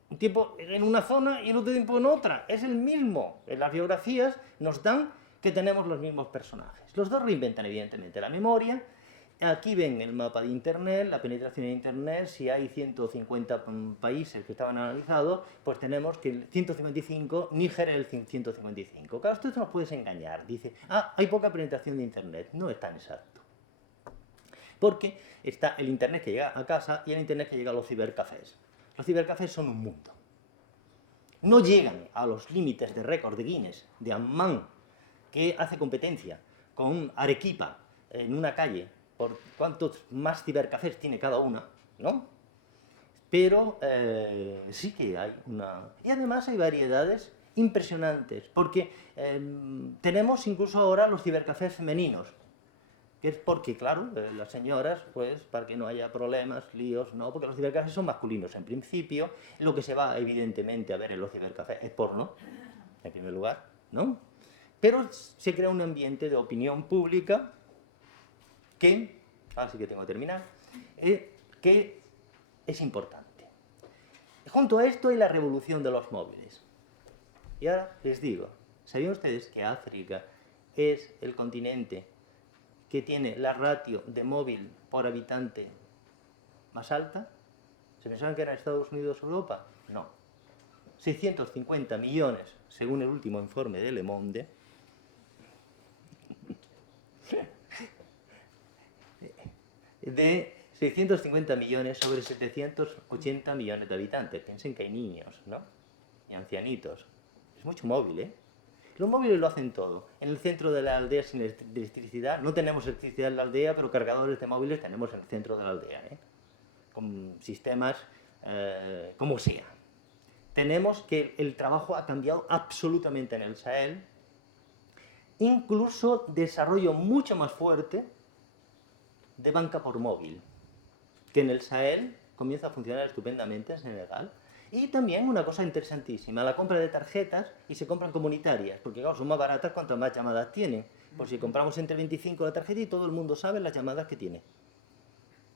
Un tiempo en una zona y el otro tiempo en otra, es el mismo. En las biografías nos dan que tenemos los mismos personajes. Los dos reinventan evidentemente la memoria. Aquí ven el mapa de Internet, la penetración de Internet. Si hay 150 países que estaban analizados, pues tenemos que el 155, Níger es el 155. Claro, esto nos puede engañar. Dice, hay poca penetración de Internet. No es tan exacto. Porque está el Internet que llega a casa y el Internet que llega a los cibercafés. Los cibercafés son un mundo. No llegan a los límites de récord de Guinness, de Amman, que hace competencia con Arequipa en una calle, por cuántos más cibercafés tiene cada una, ¿no? Pero sí que hay una... Y además hay variedades impresionantes, porque tenemos incluso ahora los cibercafés femeninos, que es porque, claro, las señoras, pues, para que no haya problemas, líos, no, porque los cibercafés son masculinos en principio, lo que se va evidentemente a ver en los cibercafés es porno, en primer lugar, ¿no? Pero se crea un ambiente de opinión pública que, ahora sí que tengo que terminar, que es importante. Junto a esto hay la revolución de los móviles. Y ahora les digo, ¿sabían ustedes que África es el continente que tiene la ratio de móvil por habitante más alta? ¿Se pensaban que era Estados Unidos o Europa? No. 650 millones, según el último informe de Le Monde, de 650 millones sobre 780 millones de habitantes. Piensen que hay niños, ¿no? Y ancianitos. Es mucho móvil, ¿eh? Los móviles lo hacen todo. En el centro de la aldea sin electricidad, no tenemos electricidad en la aldea, pero cargadores de móviles tenemos en el centro de la aldea, ¿eh? Con sistemas como sea. Tenemos que el trabajo ha cambiado absolutamente en el Sahel, incluso desarrollo mucho más fuerte de banca por móvil, que en el Sahel comienza a funcionar estupendamente en Senegal. Y también una cosa interesantísima, la compra de tarjetas, y se compran comunitarias, porque claro, son más baratas cuanto más llamadas tienen. Pues si compramos entre 25 la tarjeta y todo el mundo sabe las llamadas que tiene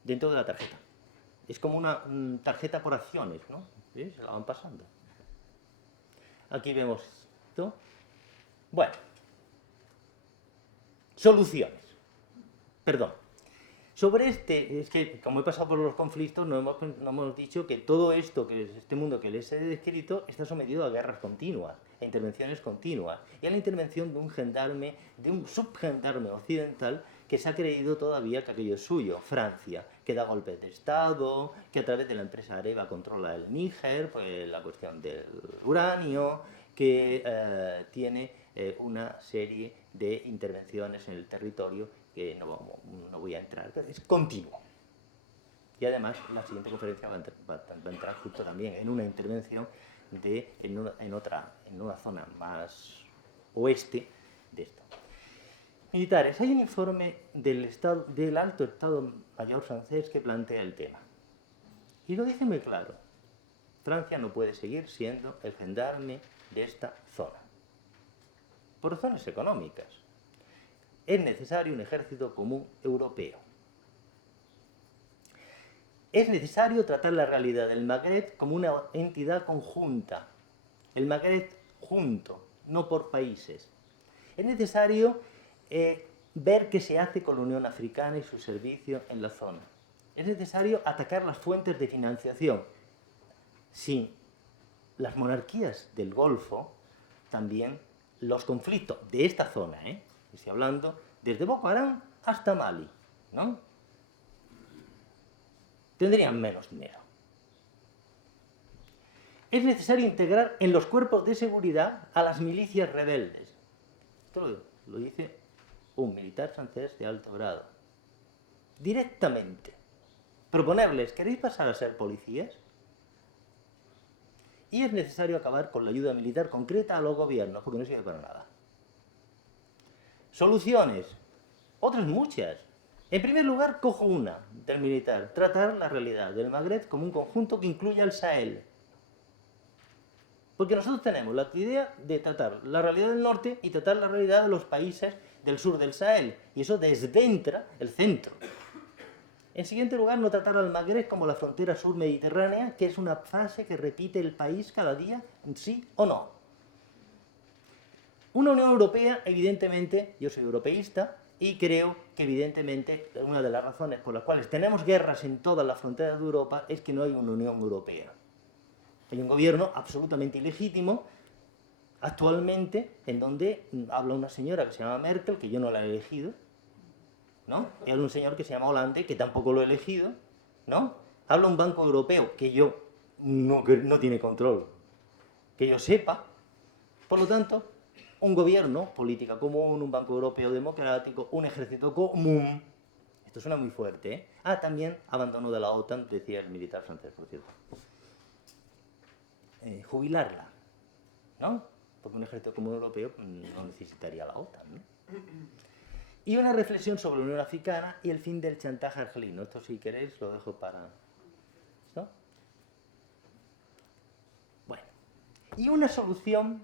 dentro de la tarjeta. Es como una tarjeta por acciones, ¿no? ¿Sí? Se la van pasando. Aquí vemos esto. Bueno. Soluciones. Perdón. Sobre es que como he pasado por los conflictos, no hemos dicho que todo esto, que es este mundo que les he descrito, está sometido a guerras continuas, a intervenciones continuas, y a la intervención de un gendarme, de un subgendarme occidental, que se ha creído todavía que aquello es suyo, Francia, que da golpes de Estado, que a través de la empresa Areva controla el Níger, pues la cuestión del uranio, que tiene una serie de intervenciones en el territorio que no voy a entrar, pero es continuo. Y además, la siguiente conferencia va a entrar justo también en una intervención en una zona más oeste de esto. Militares, hay un informe del Alto Estado Mayor francés que plantea el tema. Y lo dice muy claro. Francia no puede seguir siendo el gendarme de esta zona. Por razones económicas. Es necesario un ejército común europeo. Es necesario tratar la realidad del Magreb como una entidad conjunta. El Magreb junto, no por países. Es necesario ver qué se hace con la Unión Africana y su servicio en la zona. Es necesario atacar las fuentes de financiación. Sí, las monarquías del Golfo, también los conflictos de esta zona, estoy hablando desde Boko Haram hasta Mali, ¿no? Tendrían menos dinero. Es necesario integrar en los cuerpos de seguridad a las milicias rebeldes. Esto lo dice un militar francés de alto grado. Directamente. Proponerles, ¿queréis pasar a ser policías? Y es necesario acabar con la ayuda militar concreta a los gobiernos, porque no sirve para nada. Soluciones. Otras muchas. En primer lugar, cojo una del militar. Tratar la realidad del Magreb como un conjunto que incluya el Sahel. Porque nosotros tenemos la idea de tratar la realidad del norte y tratar la realidad de los países del sur del Sahel. Y eso descentra el centro. En siguiente lugar, no tratar al Magreb como la frontera sur mediterránea, que es una frase que repite el país cada día, sí o no. Una Unión Europea, evidentemente, yo soy europeísta, y creo que evidentemente una de las razones por las cuales tenemos guerras en todas las fronteras de Europa es que no hay una Unión Europea. Hay un gobierno absolutamente ilegítimo, actualmente, en donde habla una señora que se llama Merkel, que yo no la he elegido, ¿no? Y habla un señor que se llama Hollande, que tampoco lo he elegido, ¿no? Habla un banco europeo que no tiene control, que yo sepa. Por lo tanto, un gobierno, política común, un banco europeo democrático, un ejército común. Esto suena muy fuerte, ¿eh? Ah, también abandono de la OTAN, decía el militar francés, por cierto. Jubilarla, ¿no? Porque un ejército común europeo no necesitaría la OTAN, ¿no? Y una reflexión sobre la Unión Africana y el fin del chantaje argelino. Esto, si queréis, lo dejo para... ¿no? Bueno. Y una solución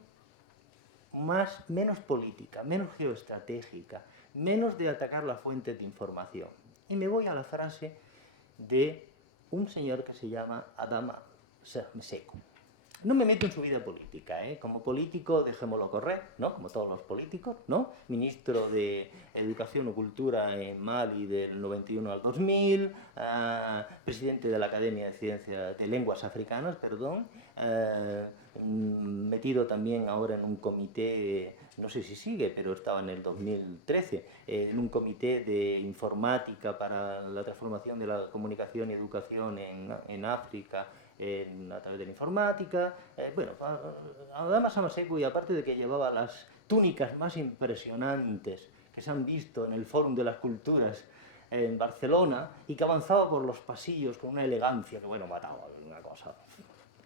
menos política, menos geoestratégica, menos de atacar las fuentes de información. Y me voy a la frase de un señor que se llama Adama Seku. No me meto en su vida política, ¿eh? Como político, dejémoslo correr, ¿no? Como todos los políticos, ¿no? Ministro de Educación o Cultura en Mali del 91 al 2000, presidente de la Academia de Ciencias de Lenguas Africanas, perdón, metido también ahora en un comité, no sé si sigue, pero estaba en el 2013, en un comité de informática para la transformación de la comunicación y educación en África, a través de la informática. Bueno, Adama Seku, y aparte de que llevaba las túnicas más impresionantes que se han visto en el Fórum de las Culturas en Barcelona, y que avanzaba por los pasillos con una elegancia que, bueno, mataba, una cosa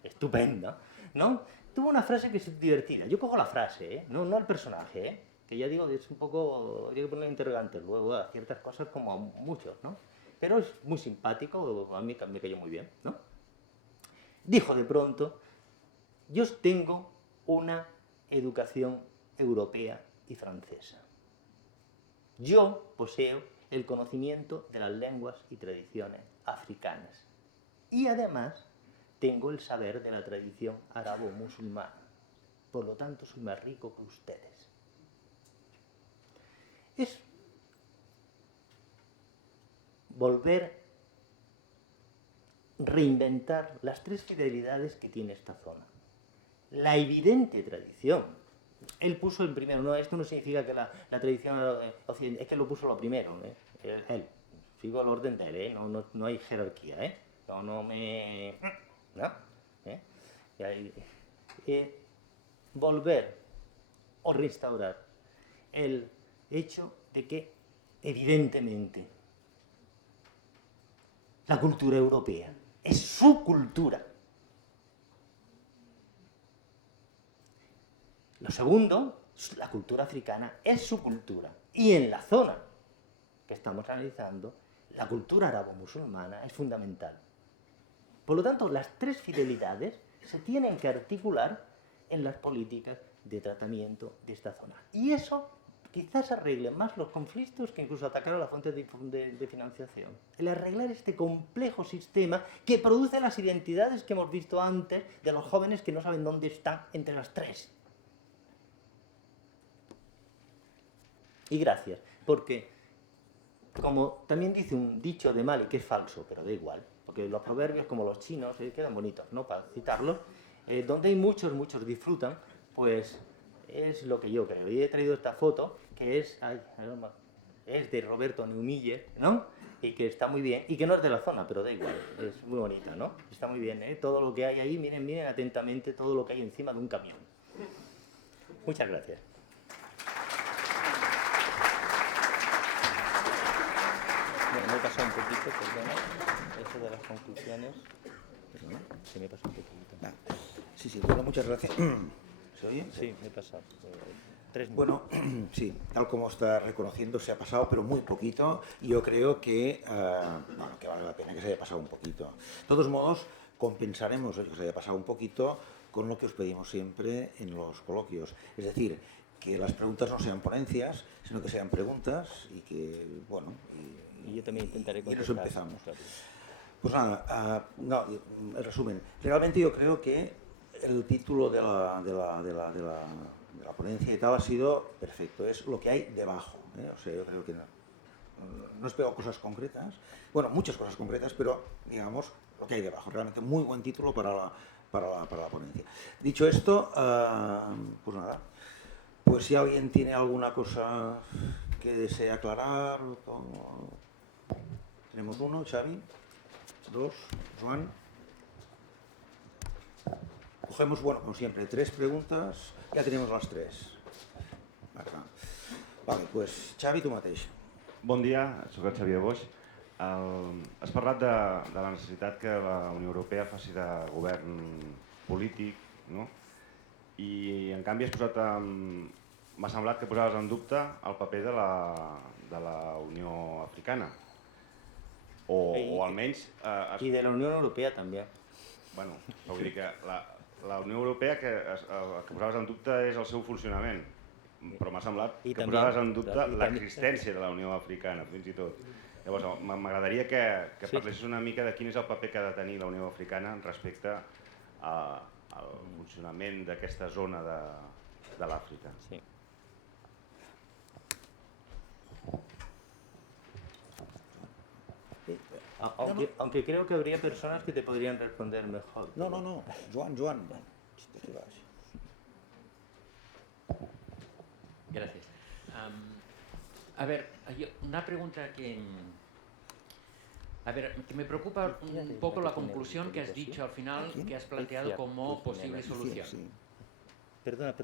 estupenda, ¿no? Tuvo una frase que es divertida. Yo cojo la frase, ¿eh? No el personaje, ¿eh? Que ya digo, es un poco... Hay que poner interrogantes luego a ciertas cosas, como a muchos, ¿no? Pero es muy simpático, a mí me cayó muy bien, ¿no? Dijo de pronto: yo tengo una educación europea y francesa. Yo poseo el conocimiento de las lenguas y tradiciones africanas. Y además tengo el saber de la tradición arabo-musulmana. Por lo tanto, soy más rico que ustedes. Es reinventar las tres fidelidades que tiene esta zona. La evidente tradición. Él puso el primero, no, esto no significa que la tradición occidental, es que lo puso lo primero, él. Sigo el orden de él, no hay jerarquía, volver o restaurar el hecho de que, evidentemente, la cultura europea es su cultura. Lo segundo, la cultura africana es su cultura. Y en la zona que estamos analizando, la cultura arabo-musulmana es fundamental. Por lo tanto, las tres fidelidades se tienen que articular en las políticas de tratamiento de esta zona. Y eso quizás arregle más los conflictos que incluso atacar a la fuente de financiación. El arreglar este complejo sistema que produce las identidades que hemos visto antes de los jóvenes que no saben dónde están entre las tres. Y gracias, porque, como también dice un dicho de Mali, que es falso, pero da igual, porque los proverbios, como los chinos, quedan bonitos, ¿no?, para citarlos, donde hay muchos disfrutan, pues es lo que yo creo. Y he traído esta foto, que es de Roberto Neumiller, ¿no?, y que está muy bien, y que no es de la zona, pero da igual, es muy bonita, ¿no? Está muy bien, ¿eh? Todo lo que hay ahí, miren atentamente todo lo que hay encima de un camión. Muchas gracias. Bueno, me he pasado un poquito, perdona, eso de las conclusiones, perdona, se me ha pasado un poquito. Sí, bueno, muchas gracias. ¿Se oye? Sí, me he pasado. 3 minutos. Bueno, sí, tal como está reconociendo, se ha pasado, pero muy poquito. Y yo creo que vale la pena que se haya pasado un poquito. De todos modos, compensaremos el que se haya pasado un poquito con lo que os pedimos siempre en los coloquios. Es decir, que las preguntas no sean ponencias, sino que sean preguntas y que, bueno... Y yo también intentaré contestar. Y nos empezamos. Pues nada, en resumen, realmente yo creo que el título de la ponencia y tal ha sido perfecto, es lo que hay debajo, ¿eh? O sea, yo creo que no os pego cosas concretas, bueno, muchas cosas concretas, pero digamos lo que hay debajo, realmente muy buen título para la ponencia. Dicho esto, pues nada, pues si alguien tiene alguna cosa que desee aclarar. Tenemos uno, Xavi. Dos, Joan. Cogemos, bueno, como siempre, 3 preguntas. Ya tenemos las 3. Vale, pues Xavi, tu mateix. Bon dia, soc el Xavier Boix. Has parlat de la necessitat que la Unió Europea faci de govern polític, no? I en canvi m'ha semblat que posaves en dubte el paper de la Unió Africana. O almenys... I de la Unió Europea també. Bueno, vull dir que la Unió Europea que posaves en dubte és el seu funcionament, però m'ha semblat que posaves en dubte l'existència de la Unió Africana, fins i tot. Llavors, m'agradaria que parlessis una mica de quin és el paper que ha de tenir la Unió Africana respecte al funcionament d'aquesta zona de l'Àfrica. Sí. Aunque creo que habría personas que te podrían responder mejor. No. Joan. Gracias. A ver, una pregunta que me preocupa un poco la conclusión que has dicho al final, que has planteado como posible solución. Perdona.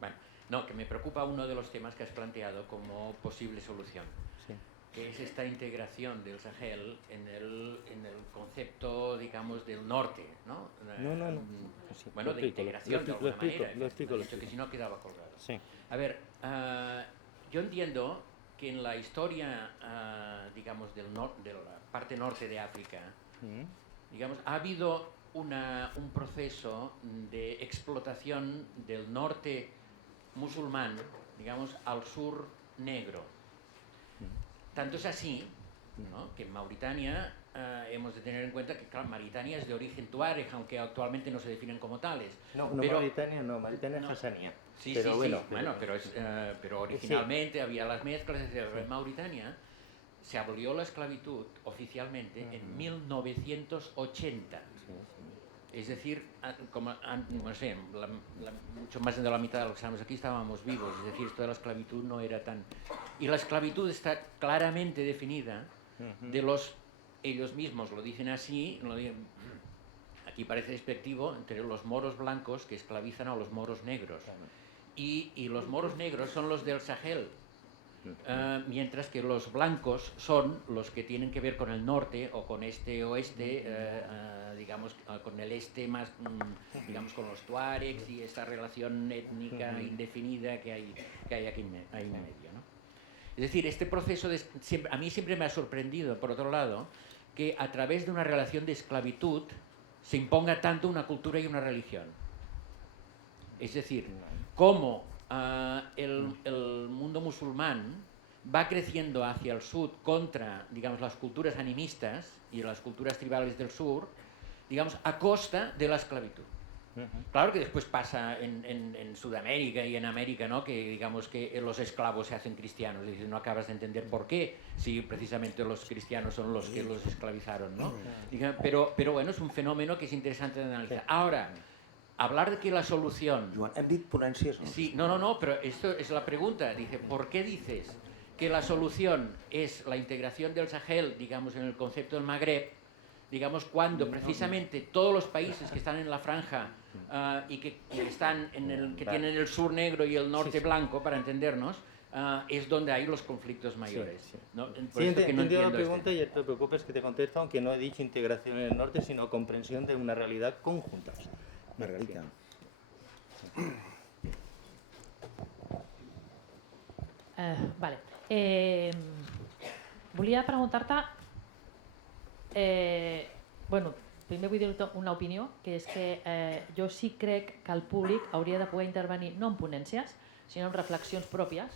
Bueno, no, que me preocupa uno de los temas que has planteado como posible solución, que es esta integración del Sahel en el concepto, digamos, del norte, ¿no? No. Bueno, de integración de alguna manera. Lo explico. Que si no quedaba colgado. Sí. A ver, yo entiendo que en la historia, digamos, de la parte norte de África, digamos, ha habido un proceso de explotación del norte musulmán, digamos, al sur negro. Tanto es así, ¿no?, que en Mauritania hemos de tener en cuenta que, claro, Mauritania es de origen tuareg, aunque actualmente no se definen como tales. Mauritania es Hassanía. Sí, pero originalmente había las mezclas. En Mauritania se abolió la esclavitud oficialmente en 1980. Es decir, mucho más de la mitad de los que estamos aquí estábamos vivos, es decir, esto de la esclavitud no era tan... Y la esclavitud está claramente definida ellos mismos lo dicen así, aquí parece despectivo, entre los moros blancos que esclavizan a los moros negros. Y los moros negros son los del Sahel, mientras que los blancos son los que tienen que ver con el norte o con oeste, digamos, con el este más, digamos, con los tuaregs y esta relación étnica indefinida que hay aquí en medio, ¿no? Es decir, este proceso a mí siempre me ha sorprendido, por otro lado, que a través de una relación de esclavitud se imponga tanto una cultura y una religión. Es decir, cómo el mundo musulmán va creciendo hacia el sur contra, digamos, las culturas animistas y las culturas tribales del sur, digamos, a costa de la esclavitud. Claro que después pasa en Sudamérica y en América, ¿no?, que digamos que los esclavos se hacen cristianos, es decir, no acabas de entender por qué, si precisamente los cristianos son los que los esclavizaron, ¿no? Pero bueno, es un fenómeno que es interesante de analizar. Ahora, hablar de que la solución... Joan, hem dit ponències, no? Sí, no, pero esto es la pregunta. Dice, ¿por qué dices que la solución es la integración del Sahel, digamos, en el concepto del Magreb, digamos, cuando precisamente todos los países que están en la franja y que tienen el sur negro y el norte blanco, para entendernos, es donde hay los conflictos mayores? ¿No? Sí, entiendo la pregunta y no te preocupes que te contesto, aunque no he dicho integración en el norte, sino comprensión de una realidad conjunta. Margarita. Vale. Volia preguntar-te... Bueno, primer vull dir una opinió, que és que jo sí crec que el públic hauria de poder intervenir no en ponències, sinó en reflexions pròpies,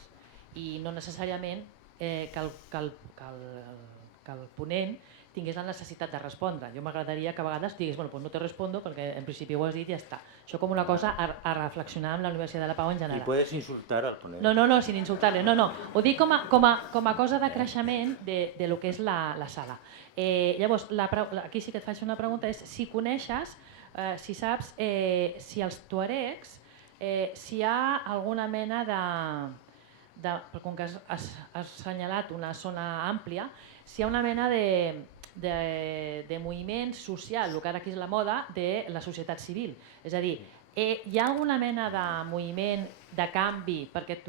i no necessàriament que el ponent tingués la necessitat de respondre. Jo m'agradaria que a vegades digués, bueno, pues no te respondo perquè en principi ho has dit i ja està. Això com una cosa a reflexionar amb la Universitat de la Pau en general. I puedes insultar al ponent. No, sin insultar-le. No. Ho dic com a cosa de creixement de lo que és la sala. Llavors, aquí sí que et faig una pregunta, és si coneixes, si saps, si els tuaregs, si hi ha alguna mena com que has assenyalat una zona àmplia, si hi ha una mena de moviment social, el que ara aquí és la moda, de la societat civil. És a dir, hi ha alguna mena de moviment, de canvi, perquè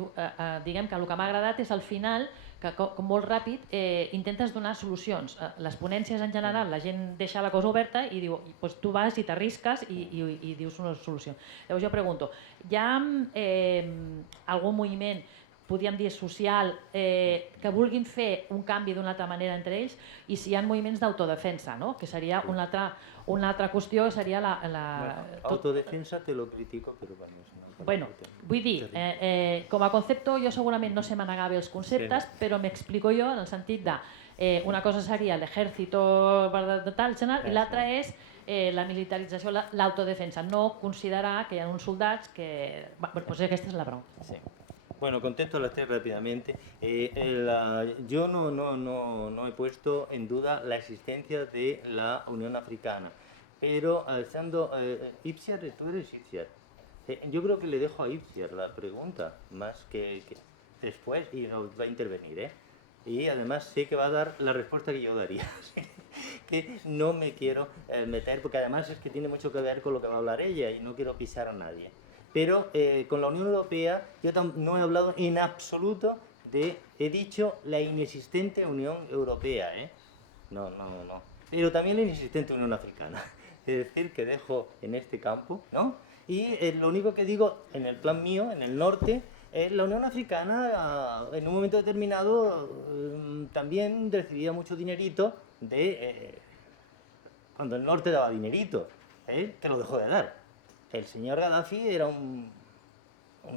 diguem que el que m'ha agradat és al final que com molt ràpid intentes donar solucions. Les ponències en general, la gent deixa la cosa oberta i diu, doncs tu vas i t'arrisques i dius una solució. Llavors jo pregunto, hi ha algun moviment, podríem dir social, que vulguin fer un canvi d'una altra manera entre ells, i si hi ha moviments d'autodefensa, no? Que seria una altra qüestió, que seria la... Autodefensa te lo critico, però bueno... Bueno, vull dir, com a concepte jo segurament no sé manegar bé els conceptes, però m'explico jo en el sentit de una cosa seria l'exèrcito tal, i l'altra és la militarització, l'autodefensa, no considerar que hi ha uns soldats que... Doncs aquesta és la pregunta. Sí. Bueno, contesto a las tres rápidamente. Yo no he puesto en duda la existencia de la Unión Africana, pero estando... Ipsiar, tú eres Ipsiar. Yo creo que le dejo a Ipsiar la pregunta, más que después, y va a intervenir, Y además sé que va a dar la respuesta que yo daría, que no me quiero meter, porque además es que tiene mucho que ver con lo que va a hablar ella y no quiero pisar a nadie. Pero con la Unión Europea yo no he hablado en absoluto he dicho la inexistente Unión Europea, No. Pero también la inexistente Unión Africana. Es decir, que dejo en este campo, ¿no? Y lo único que digo, en el plan mío, en el norte, la Unión Africana en un momento determinado también recibía mucho dinerito cuando el norte daba dinerito, que lo dejó de dar. El señor Gaddafi era un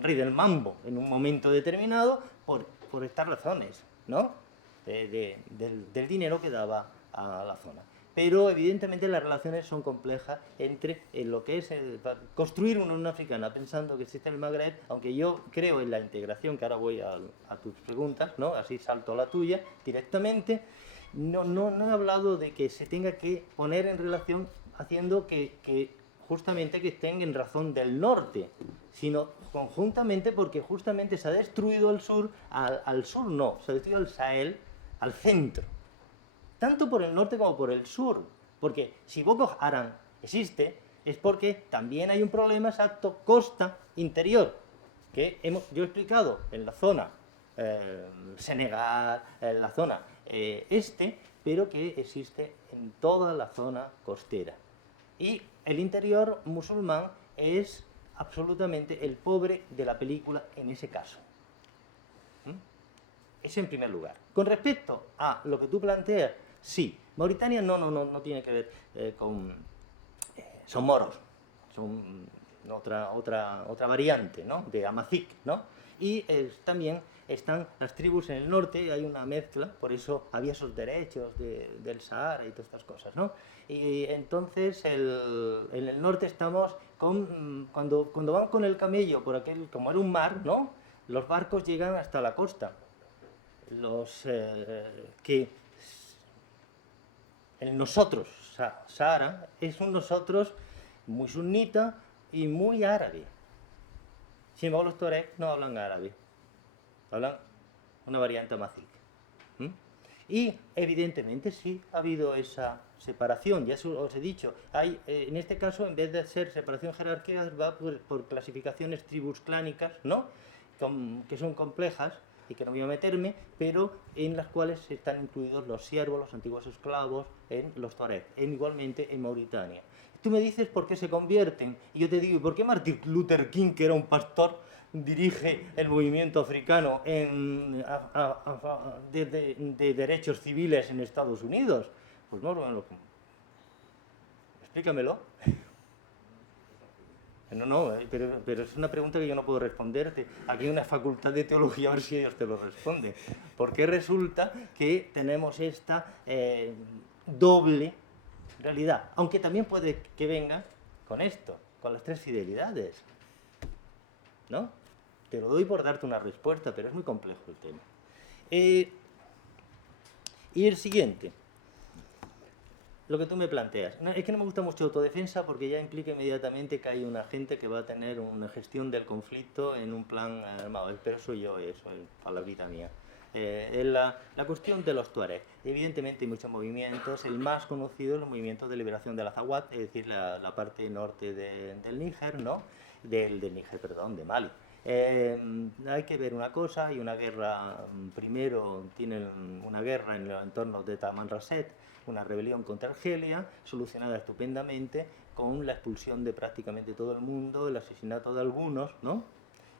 rey del mambo en un momento determinado por estas razones, ¿no? Del dinero que daba a la zona. Pero evidentemente las relaciones son complejas entre lo que es construir una Unión Africana pensando que existe el Magreb, aunque yo creo en la integración, que ahora voy a tus preguntas, ¿no? Así salto a la tuya directamente. No he hablado de que se tenga que poner en relación haciendo que justamente que estén en razón del norte, sino conjuntamente porque justamente se ha destruido el sur, al sur no, se ha destruido el Sahel, al centro. Tanto por el norte como por el sur, porque si Boko Haram existe es porque también hay un problema exacto costa interior, que yo he explicado en la zona Senegal, en la zona pero que existe en toda la zona costera. Y el interior musulmán es absolutamente el pobre de la película en ese caso. Eso en primer lugar. Con respecto a lo que tú planteas, sí, Mauritania no tiene que ver con... son moros, son otra variante, ¿no? De Amazigh, ¿no? Y también están las tribus en el norte, hay una mezcla, por eso había esos derechos del Sahara y todas estas cosas, ¿no? Y entonces en el norte estamos cuando van con el camello por aquel, como era un mar, ¿no? Los barcos llegan hasta la costa. El nosotros, Sahara, es un nosotros muy sunita y muy árabe. Sin embargo, los tuareg no hablan árabe, hablan una variante amazigh. Y evidentemente sí ha habido esa separación, ya os he dicho, en este caso en vez de ser separación jerárquica va por clasificaciones tribus clánicas, ¿no? Que son complejas y que no voy a meterme, pero en las cuales están incluidos los siervos, los antiguos esclavos, en los tuareg, igualmente en Mauritania. Tú me dices por qué se convierten, y yo te digo, ¿y por qué Martin Luther King, que era un pastor, dirige el movimiento africano de derechos civiles en Estados Unidos? Pues no, explícamelo. No, pero es una pregunta que yo no puedo responderte. Aquí hay una facultad de teología, a ver si ellos te lo responden. Porque resulta que tenemos esta doble realidad, aunque también puede que venga con esto, con las tres fidelidades, ¿no? Te lo doy por darte una respuesta, pero es muy complejo el tema. Y el siguiente. lo que tú me planteas. No, es que no me gusta mucho autodefensa porque ya implica inmediatamente que hay una gente que va a tener una gestión del conflicto en un plan armado. Pero soy yo, eso es palabrita mía. Es la cuestión de los tuareg. Evidentemente hay muchos movimientos. El más conocido es el movimiento de liberación del Azawad, es decir, la parte norte del Níger, ¿no? Del Níger, perdón, de Mali. Hay que ver una cosa, hay una guerra, primero tienen una guerra en los entornos de Tamanrasset, una rebelión contra Argelia, solucionada estupendamente con la expulsión de prácticamente todo el mundo, el asesinato de algunos, ¿no?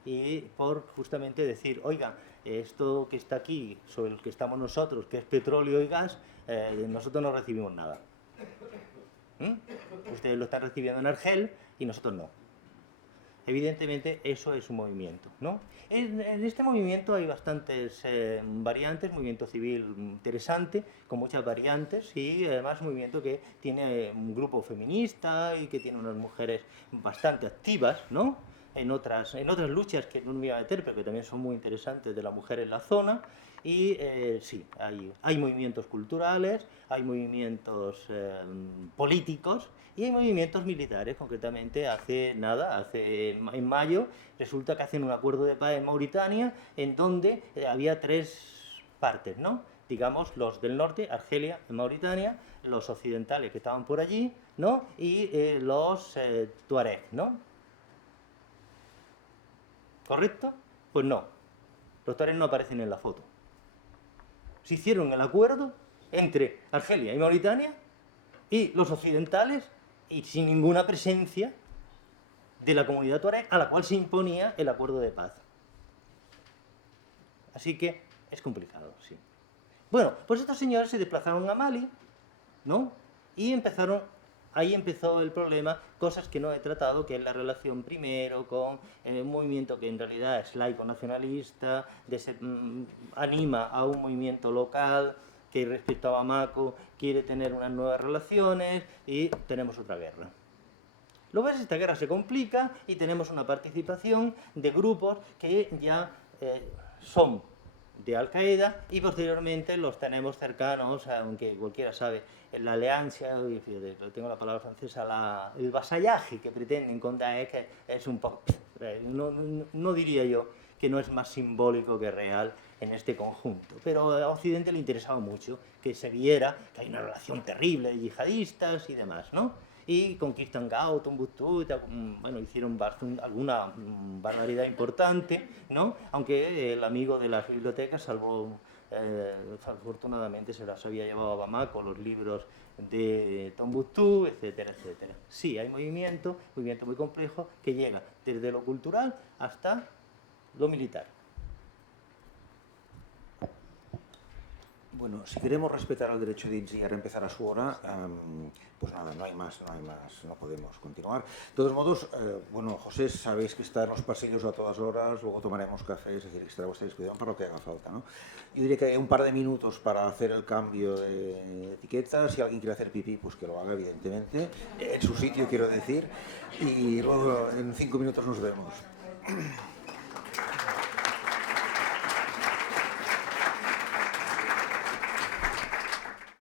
Y por justamente decir, oiga, esto que está aquí, sobre el que estamos nosotros, que es petróleo y gas, nosotros no recibimos nada. Ustedes lo están recibiendo en Argel y nosotros no. Evidentemente eso es un movimiento, ¿no? En este movimiento hay bastantes variantes, movimiento civil interesante, con muchas variantes y además un movimiento que tiene un grupo feminista y que tiene unas mujeres bastante activas, ¿no? En otras luchas que no me voy a meter, pero que también son muy interesantes de la mujer en la zona. Y sí, hay movimientos culturales, hay movimientos políticos y hay movimientos militares. Concretamente, en mayo, resulta que hacen un acuerdo de paz en Mauritania en donde había 3 partes, ¿no? Digamos, los del norte, Argelia, en Mauritania, los occidentales que estaban por allí, ¿no? Y los tuareg, ¿no? ¿Correcto? Pues no. Los tuareg no aparecen en la foto. Se hicieron el acuerdo entre Argelia y Mauritania y los occidentales y sin ninguna presencia de la comunidad tuareg a la cual se imponía el acuerdo de paz. Así que es complicado, sí. Bueno, pues estos señores se desplazaron a Mali, ¿no? Y ahí empezó el problema, cosas que no he tratado, que es la relación primero con un movimiento que en realidad es laico nacionalista, anima a un movimiento local que respecto a Bamako quiere tener unas nuevas relaciones y tenemos otra guerra. Luego esta guerra se complica y tenemos una participación de grupos que ya son de Al-Qaeda y posteriormente los tenemos cercanos, aunque cualquiera sabe, la alianza, tengo la palabra francesa, el vasallaje que pretenden con Daesh, que es un poco, no diría yo que no es más simbólico que real en este conjunto, pero a Occidente le interesaba mucho que se viera que hay una relación terrible de yihadistas y demás, ¿no? Y conquistan Gao, Tombuctú, bueno, hicieron alguna barbaridad importante, ¿no? Aunque el amigo de las bibliotecas salvó, afortunadamente se las había llevado a Bamako, los libros de Tombuctú, etcétera, etcétera. Sí, hay movimiento muy complejo que llega desde lo cultural hasta lo militar. Bueno, si queremos respetar el derecho de Inzi y ahora empezar a su hora, pues nada, no hay más, no podemos continuar. De todos modos, bueno, José, sabéis que está en los pasillos a todas horas, luego tomaremos café, es decir, que estará a vuestra disposición para lo que haga falta, ¿no? Yo diría que hay un par de minutos para hacer el cambio de etiquetas, si alguien quiere hacer pipí, pues que lo haga, evidentemente, en su sitio, quiero decir, y luego en 5 minutos nos vemos.